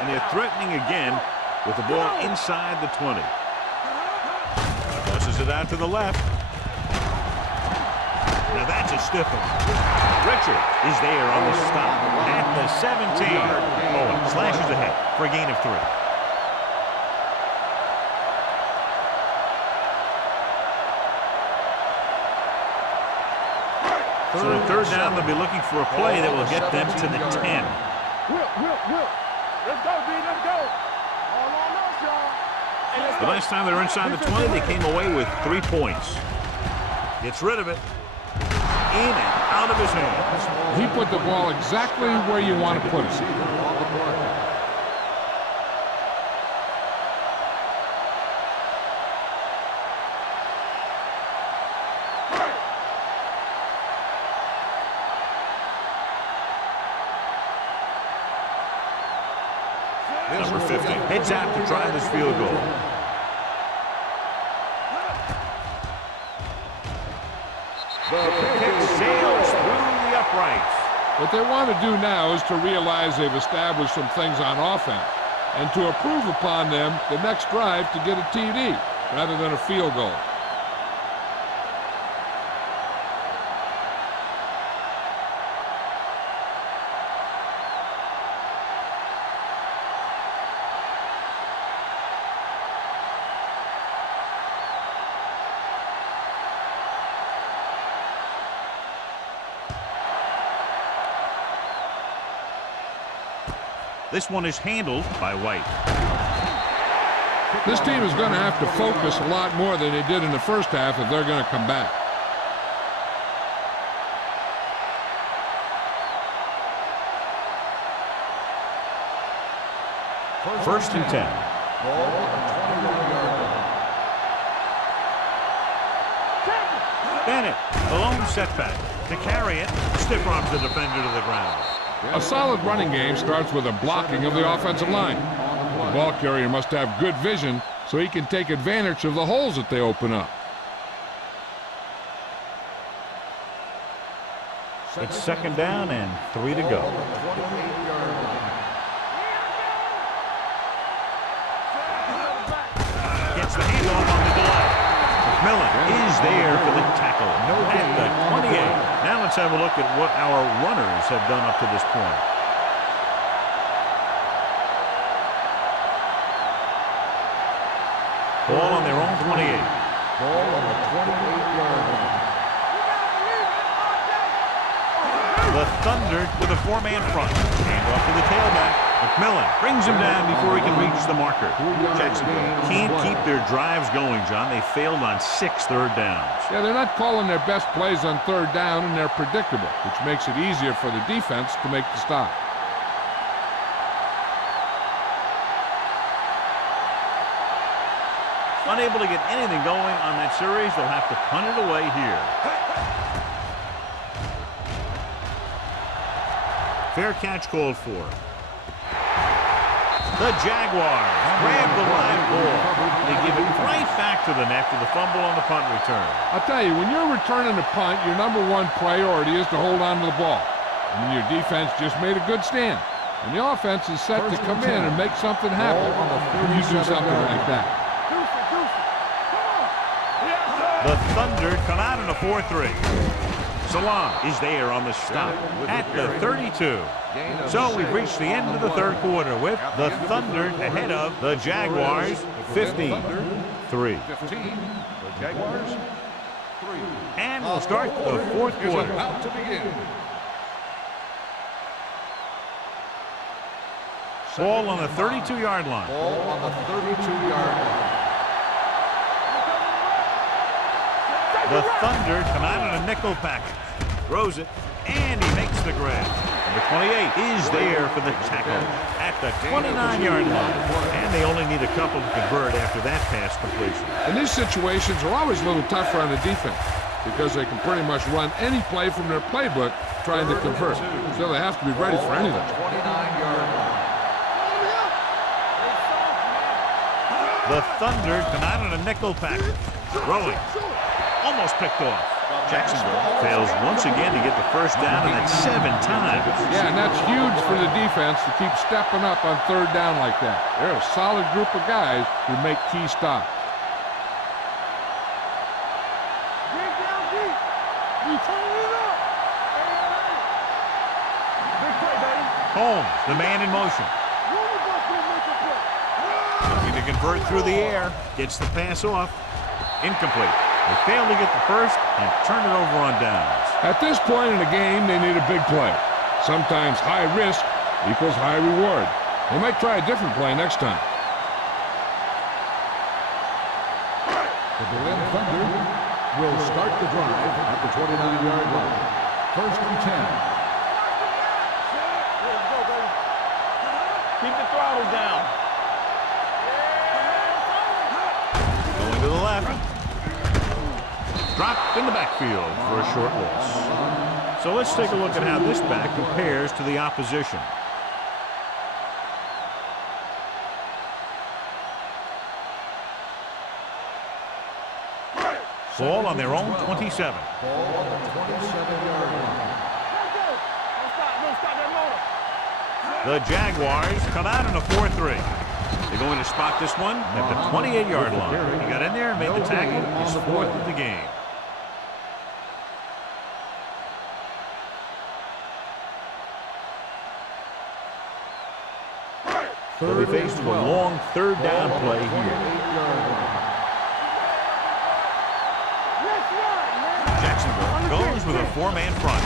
And they're threatening again with the ball inside the 20. Tosses it out to the left. Now that's a stiff one. Richard is there on the stop at the 17. Owen slashes ahead for a gain of 3. So on 3rd down, they'll be looking for a play that will get them to the 10. Whip. Let's go, D. Let's go. All on us, y'all. The last time they were inside the 20, they came away with 3 points. Gets rid of it. In and out of his hands. He put the ball exactly where you want to put it. Number 50 heads out to try this field goal. The What they want to do now is to realize they've established some things on offense and to improve upon them the next drive to get a TD rather than a field goal. This one is handled by White. This team is going to have to focus a lot more than they did in the first half if they're going to come back. First and 10. Bennett, a lone setback. To carry it, stiff arms the defender to the ground. A solid running game starts with a blocking of the offensive line. The ball carrier must have good vision so he can take advantage of the holes that they open up. It's second down and 3 to go. Gets the handoff on the delay. McMillan is there for the tackle at the 28. Now let's have a look at what our runners have done up to this point. Ball on their own 28. Ball on the 28-yard line. The Thunder with a four-man front. Hand off to the tailback. McMillan brings him down before he can reach the marker. Jacksonville can't keep their drives going, John. They failed on 6 third downs. Yeah, they're not calling their best plays on third down, and they're predictable, which makes it easier for the defense to make the stop. Unable to get anything going on that series, they'll have to punt it away here. Fair catch called for. The Jaguars grab the live ball. They give it right back to them after the fumble on the punt return. I'll tell you, when you're returning a punt, your number one priority is to hold on to the ball. And your defense just made a good stand. And the offense is set to come in and make something happen when you do something like that. The Thunder come out in a 4-3. Salam is there on the stop at the 32. So we've reached the end of the third quarter with the Thunder ahead of the Jaguars 15-3. The Jaguars 3. And we'll start the fourth quarter. About to begin. Ball on the 32-yard line. Ball on the 32-yard line. The Thunder come out in a nickel package. Throws it, and he makes the grab. Number 28 is there for the tackle at the 29-yard line. And they only need a couple to convert after that pass completion. And these situations are always a little tougher on the defense because they can pretty much run any play from their playbook trying to convert. So they have to be ready for anything. 29-yard line. The Thunder come out in a nickel package. Throwing. Almost picked off. Jacksonville fails once again to get the first down, and that's 7 times. Yeah, and that's huge for the defense to keep stepping up on third down like that. They're a solid group of guys who make key stops. Holmes, the man in motion. Looking to convert through the air. Gets the pass off. Incomplete. They fail to get the first and turn it over on downs. At this point in the game, they need a big play. Sometimes high risk equals high reward. They might try a different play next time. The Berlin Thunder will start the drive at the 29-yard line. First and 10. Keep the throttle down. Going to the left. Dropped in the backfield for a short loss. So let's take a look at how this back compares to the opposition. Ball on their own 27. Ball on the 27-yard line. The Jaguars come out in a 4-3. They're going to spot this one at the 28-yard line. He got in there and made the tackle. His fourth of the game. They'll be faced with a long third down play here. Jacksonville goes with a four-man front.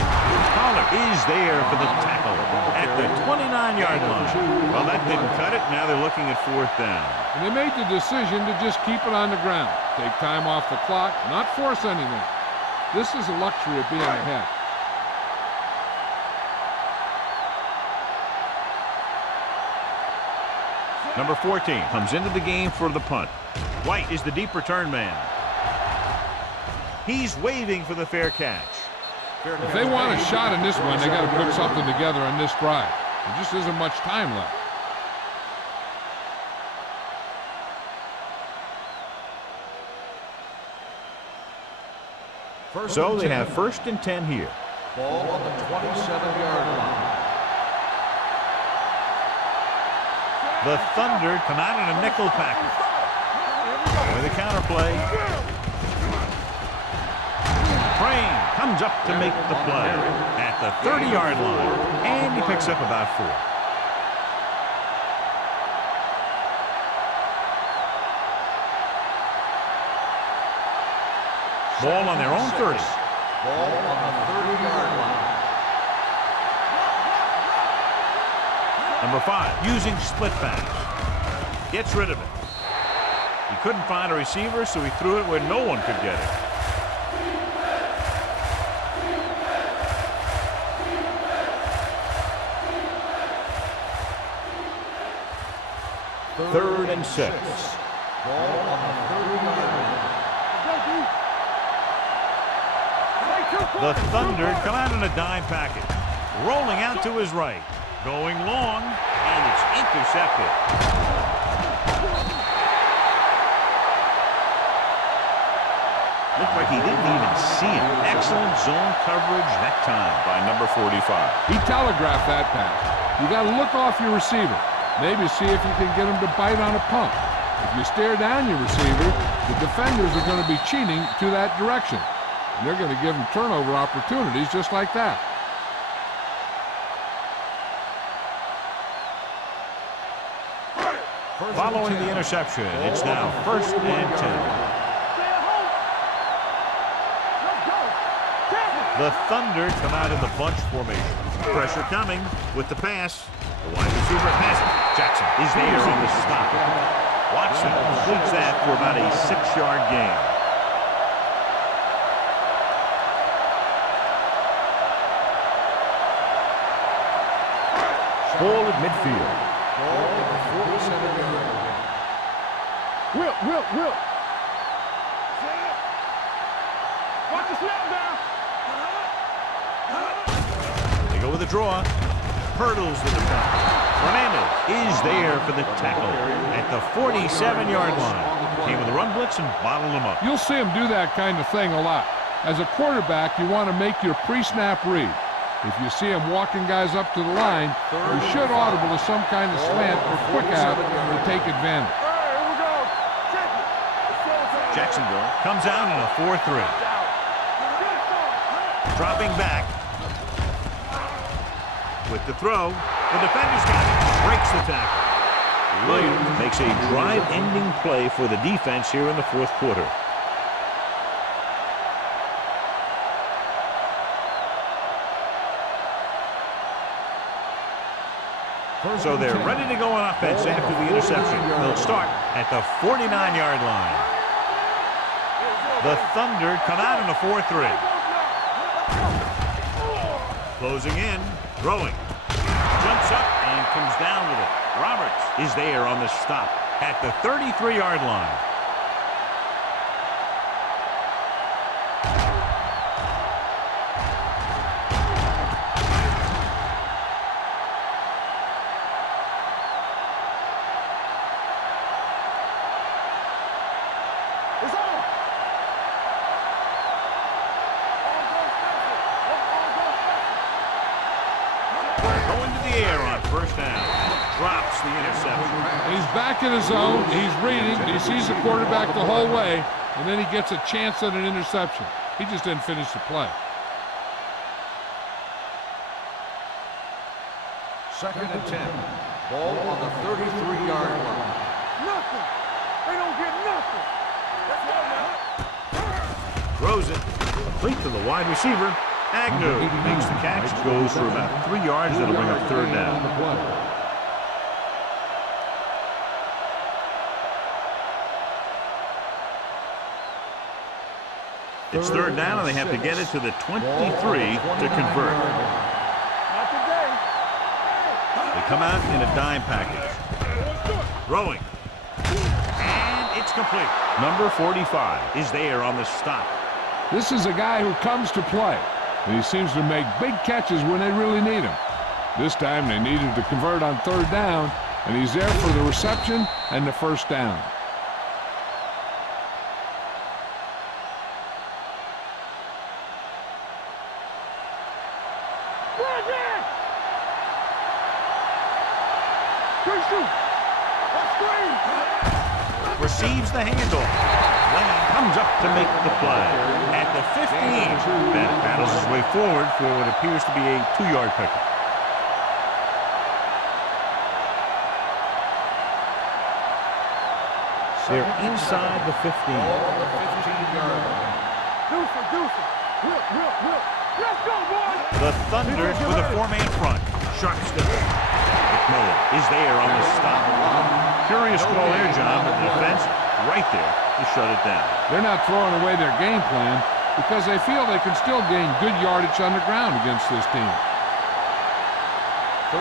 Pollard is there for the tackle at the 29-yard line. Well, that didn't cut it. Now they're looking at fourth down. And they made the decision to just keep it on the ground. Take time off the clock, not force anything. This is a luxury of being ahead. Number 14 comes into the game for the punt. White is the deep return man. He's waving for the fair catch. If they want a shot in this one, they got to put something together on this drive. There just isn't much time left. So they have 1st and 10 here. Ball on the 27-yard line. The Thunder come out in a nickel package. With a counter play. Crane comes up to make the play at the 30-yard line. And he picks up about 4. Ball on their own 30. Ball on the 30-yard line. Number 5 using split pass. Gets rid of it. He couldn't find a receiver, so he threw it where no one could get it. Third and 6. Ball on the 30-yard line. The Thunder come out in a dime package. Rolling out to his right. Going long, and it's intercepted. Looked like he didn't even see it. Excellent zone coverage that time by number 45. He telegraphed that pass. You got to look off your receiver. Maybe see if you can get him to bite on a pump. If you stare down your receiver, the defenders are going to be cheating to that direction. And they're going to give him turnover opportunities just like that. Following the interception, it's now 1st and 10. The Thunder come out in the bunch formation. Pressure coming with the pass. The wide receiver passes. Jackson is there on the stop. Watson completes that for about a 6-yard gain. Ball at midfield. Ball at the 47-yard line. Whip. Watch the snap down. They go with a draw. Hurdles the defense. Fernandez is there for the tackle at the 47-yard line. Came with a run blitz and bottled him up. You'll see him do that kind of thing a lot. As a quarterback, you want to make your pre-snap read. If you see him walking guys up to the line, you should audible to some kind of slant or quick out to take advantage. Here we go. Jacksonville comes out in a 4-3. Dropping back. With the throw, the defender's got it. Breaks the tackle. Williams makes a drive-ending play for the defense here in the 4th quarter. So they're ready to go on offense after the interception. They'll start at the 49-yard line. The Thunder come out in a 4-3. Closing in, throwing. Jumps up and comes down with it. Roberts is there on the stop at the 33-yard line. Going to the air on first down. Drops the interception. He's back in his zone. He's reading. He sees the quarterback the whole way, and then he gets a chance at an interception. He just didn't finish the play. Second and 10. Ball on the 33-yard line. Nothing. They don't get nothing. Throws it. Complete to the wide receiver. Agnew makes the catch. Goes for about 3 yards. That'll bring up third down. It's third down, and they have to get it to the 23 to convert. Not today. They come out in a dime package. Throwing. And it's complete. Number 45 is there on the stop. This is a guy who comes to play, and he seems to make big catches when they really need him. This time they needed to convert on third down, and he's there for the reception and the first down. Receives the handoff. Lane comes up to make the play. At the 15, Bennett battles his way forward for what appears to be a 2-yard pickup. They're inside the 15. The 15-yard line. Deuce. Whip. Let's go, boys. The Thunders with a 4-man front. Sharp stiff. McMillan is there on the stop. Curious call there, John, but the defense right there to shut it down. They're not throwing away their game plan because they feel they can still gain good yardage on the ground against this team.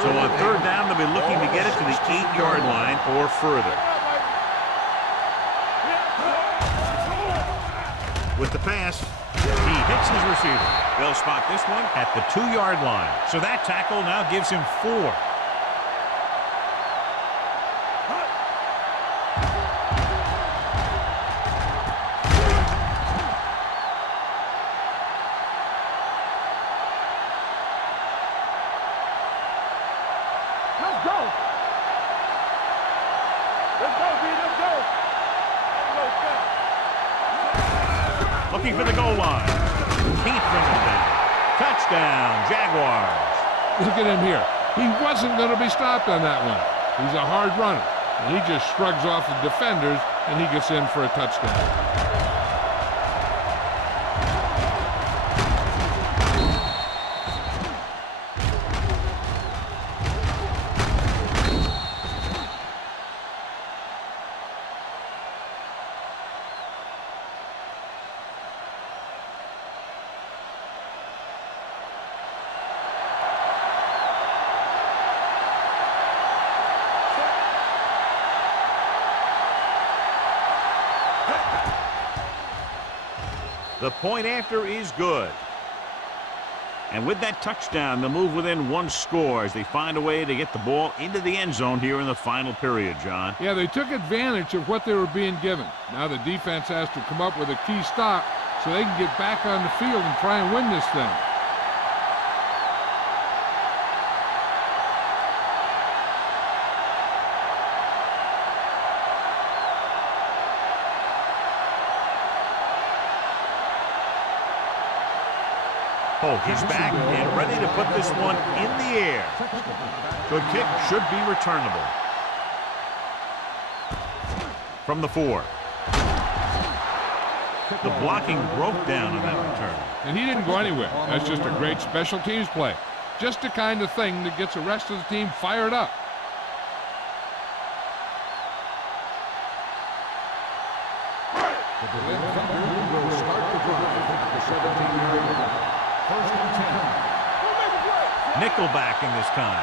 So on third down, they'll be looking to get it to the 8-yard line or further. With the pass, he hits his receiver. They'll spot this one at the 2-yard line. So that tackle now gives him 4. Looking for the goal line. Keep bringing down. Touchdown, Jaguars. Look at him here. He wasn't going to be stopped on that one. He's a hard runner, and he just shrugs off the defenders, and he gets in for a touchdown. The point after is good. And with that touchdown, they'll move within 1 score as they find a way to get the ball into the end zone here in the final period, John. Yeah, they took advantage of what they were being given. Now the defense has to come up with a key stop so they can get back on the field and try and win this thing. Polk is back and ready to put this one in the air. Good kick, should be returnable. From the 4. The blocking broke down on that return. And he didn't go anywhere. That's just a great special teams play. Just the kind of thing that gets the rest of the team fired up. The Berlin Thunder will start the drive at the 17-yard line. First and 10. Nickelback in this time.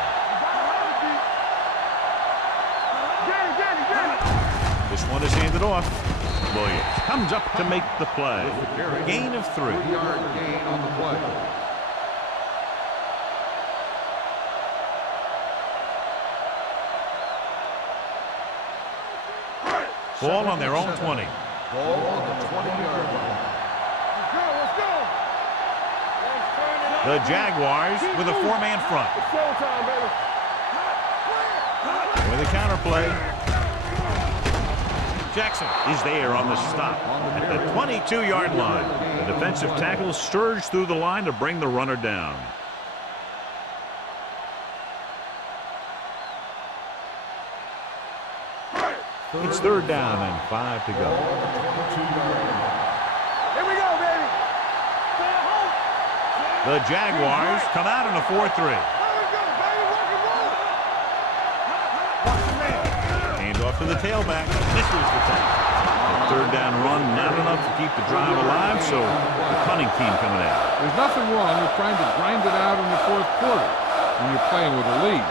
This one is handed off. Williams comes up to make the play. Gain of 3. 3-yard gain on the play. Ball on their own 20. Ball on the 20-yard line. The Jaguars with a 4-man front. It's showtime, baby. With a counter play. Jackson is there on the stop at the 22-yard line. The defensive tackle surged through the line to bring the runner down. It's 3rd down and 5 to go. Here we go, baby. The Jaguars come out in a 4-3. Hand off to the tailback. Misses the tackle. 3rd down run, not enough to keep the drive alive, so the punting team coming out. There's nothing wrong with trying to grind it out in the 4th quarter when you're playing with a lead.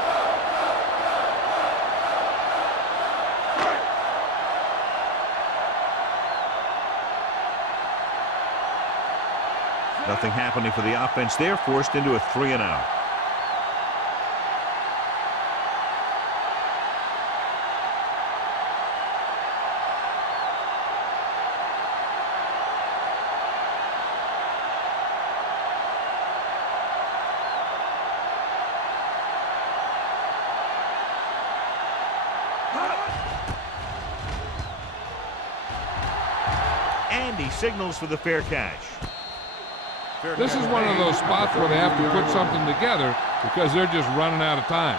Nothing happening for the offense there, forced into a 3-and-out. And he signals for the fair catch. This is one of those spots where they have to put something together because they're just running out of time.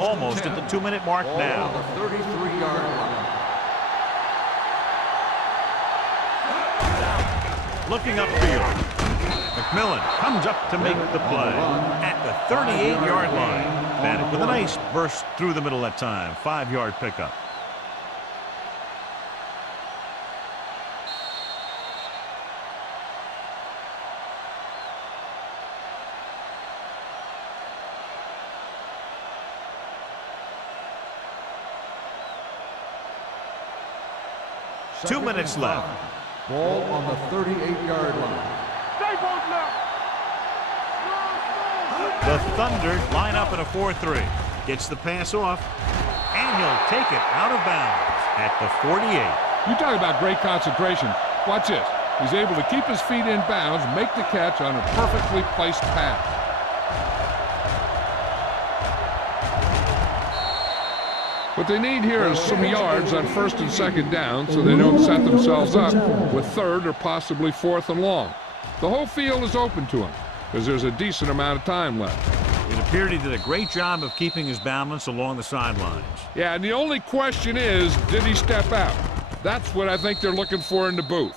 Almost at the 2-minute mark now. On the 33-yard line. Looking upfield. McMillan comes up to make the play at the 38-yard line. Bannock with a nice burst through the middle that time. 5-yard pickup. Second 2 minutes and left. 5. Ball on the 38-yard line. The Thunder line up in a 4-3. Gets the pass off, and he'll take it out of bounds at the 48. You talk about great concentration. Watch this. He's able to keep his feet in bounds, make the catch on a perfectly placed pass. What they need here is some yards on 1st and 2nd down so they don't set themselves up with 3rd or possibly 4th and long. The whole field is open to him because there's a decent amount of time left. It appeared he did a great job of keeping his balance along the sidelines. Yeah, and the only question is, did he step out? That's what I think they're looking for in the booth.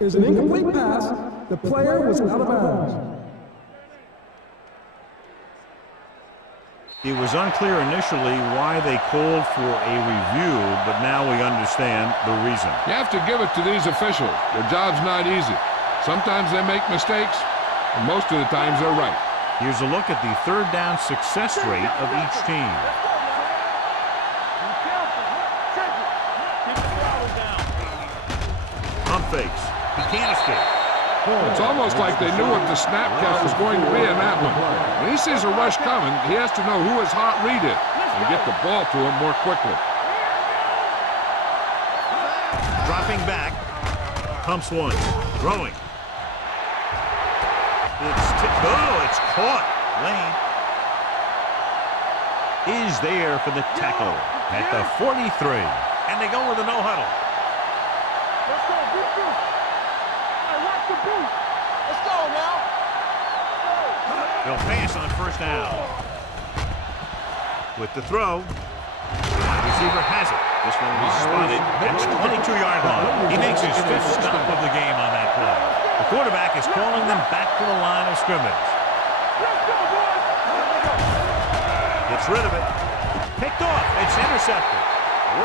Is an incomplete pass. The player was out of bounds. It was unclear initially why they called for a review, but now we understand the reason. You have to give it to these officials. Their job's not easy. Sometimes they make mistakes, and most of the times they're right. Here's a look at the 3rd down success rate of each team. Pump fakes. He can't escape. It's almost like they knew what the snap catch was going to be in that one. When he sees a rush coming, he has to know who his hot read is and get the ball to him more quickly. Dropping back. Pumps once. Throwing. It's caught. Lane is there for the tackle at the 43. And they go with a no huddle. Let's go, hey, watch the boot. Let's go now. They'll pass on 1st down. With the throw. Receiver has it. This one was spotted at the 22-yard line. He makes his 5th stop of the game on that play. The quarterback is calling them back to the line of scrimmage. Gets rid of it. Picked off. It's intercepted.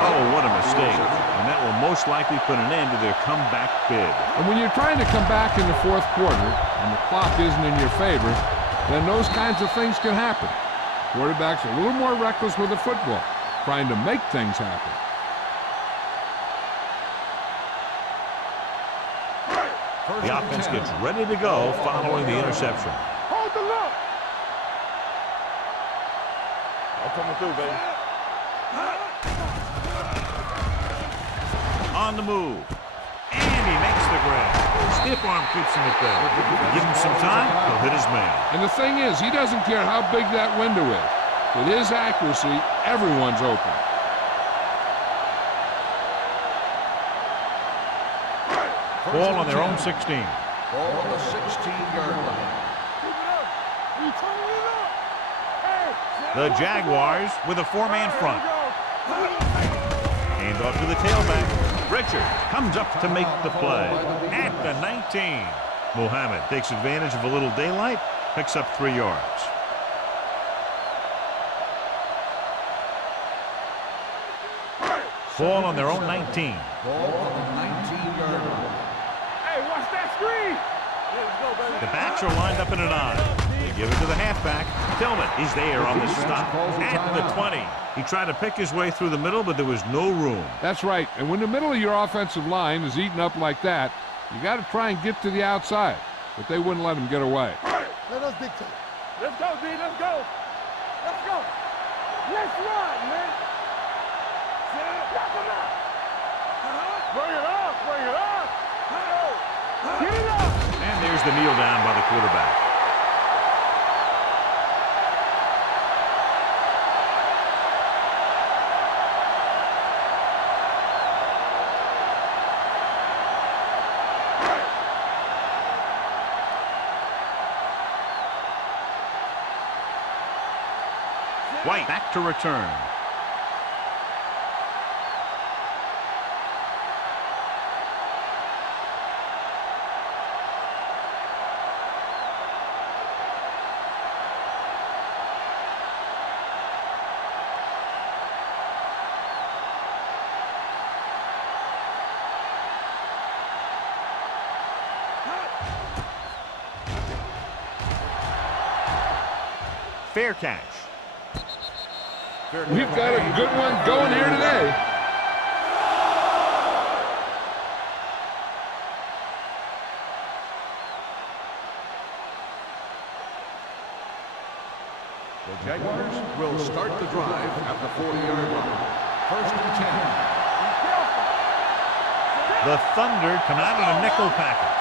Oh, what a mistake. And that will most likely put an end to their comeback bid. And when you're trying to come back in the 4th quarter and the clock isn't in your favor, then those kinds of things can happen. Quarterback's a little more reckless with the football, trying to make things happen. The offense gets ready to go following the interception. Hold the look. I'm coming through, baby. On the move. he makes the grab. Stiff arm keeps him at bay. Give him some time, he'll hit his man. And the thing is, he doesn't care how big that window is. With his accuracy, everyone's open. Ball on their own 16. Ball on the 16-yard line. The Jaguars with a four-man front. Hand off to the tailback. Richard comes up to make the play at the 19. Muhammad takes advantage of a little daylight, picks up 3 yards. Ball on their own 19. Ball on the 19-yard line. Hey, watch that screen. The backs are lined up in an I. They give it to the halfback. Tillman is there on the stop at the 20. He tried to pick his way through the middle, but there was no room. That's right. And when the middle of your offensive line is eaten up like that, you got to try and get to the outside. But they wouldn't let him get away. Let us dictate. Let's go, D. Let's go. Let's go. Let's run, man. Bring it up. Bring it up. Get it up. And there's the kneel down by the quarterback. White back to return. Fair catch. We've got a good one going here today. The Jaguars will start the drive at the 40-yard line. 1st and 10. The Thunder come out in a nickel package.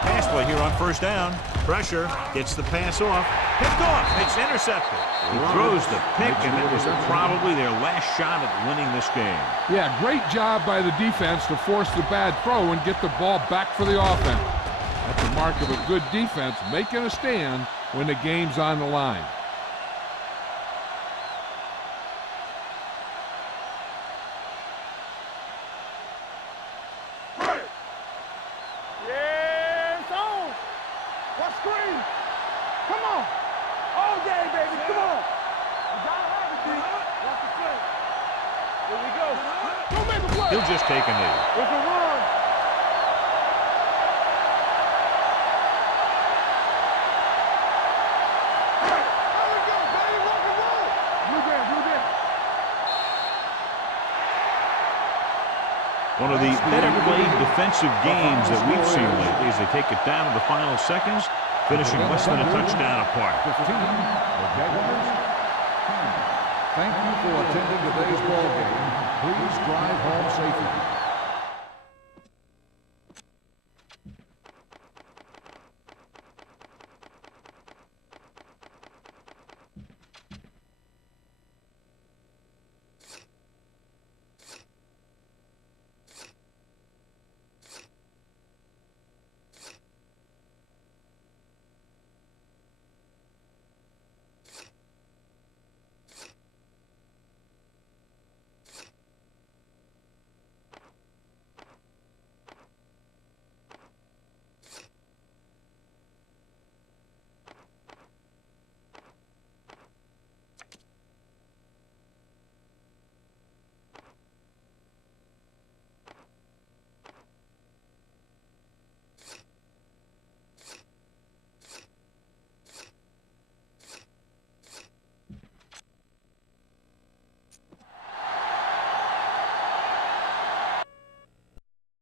Pass play here on 1st down. Pressure, gets the pass off. Picked off, it's intercepted. He throws the pick, and it was probably their last shot at winning this game. Yeah, great job by the defense to force the bad throw and get the ball back for the offense. That's the mark of a good defense, making a stand when the game's on the line. He'll just take a knee. It's a run. One of the better played defensive games that we've seen lately as they take it down to the final seconds, finishing less than a touchdown apart. 15, the Jaguars. Thank you for attending today's ball game. Please drive home safely.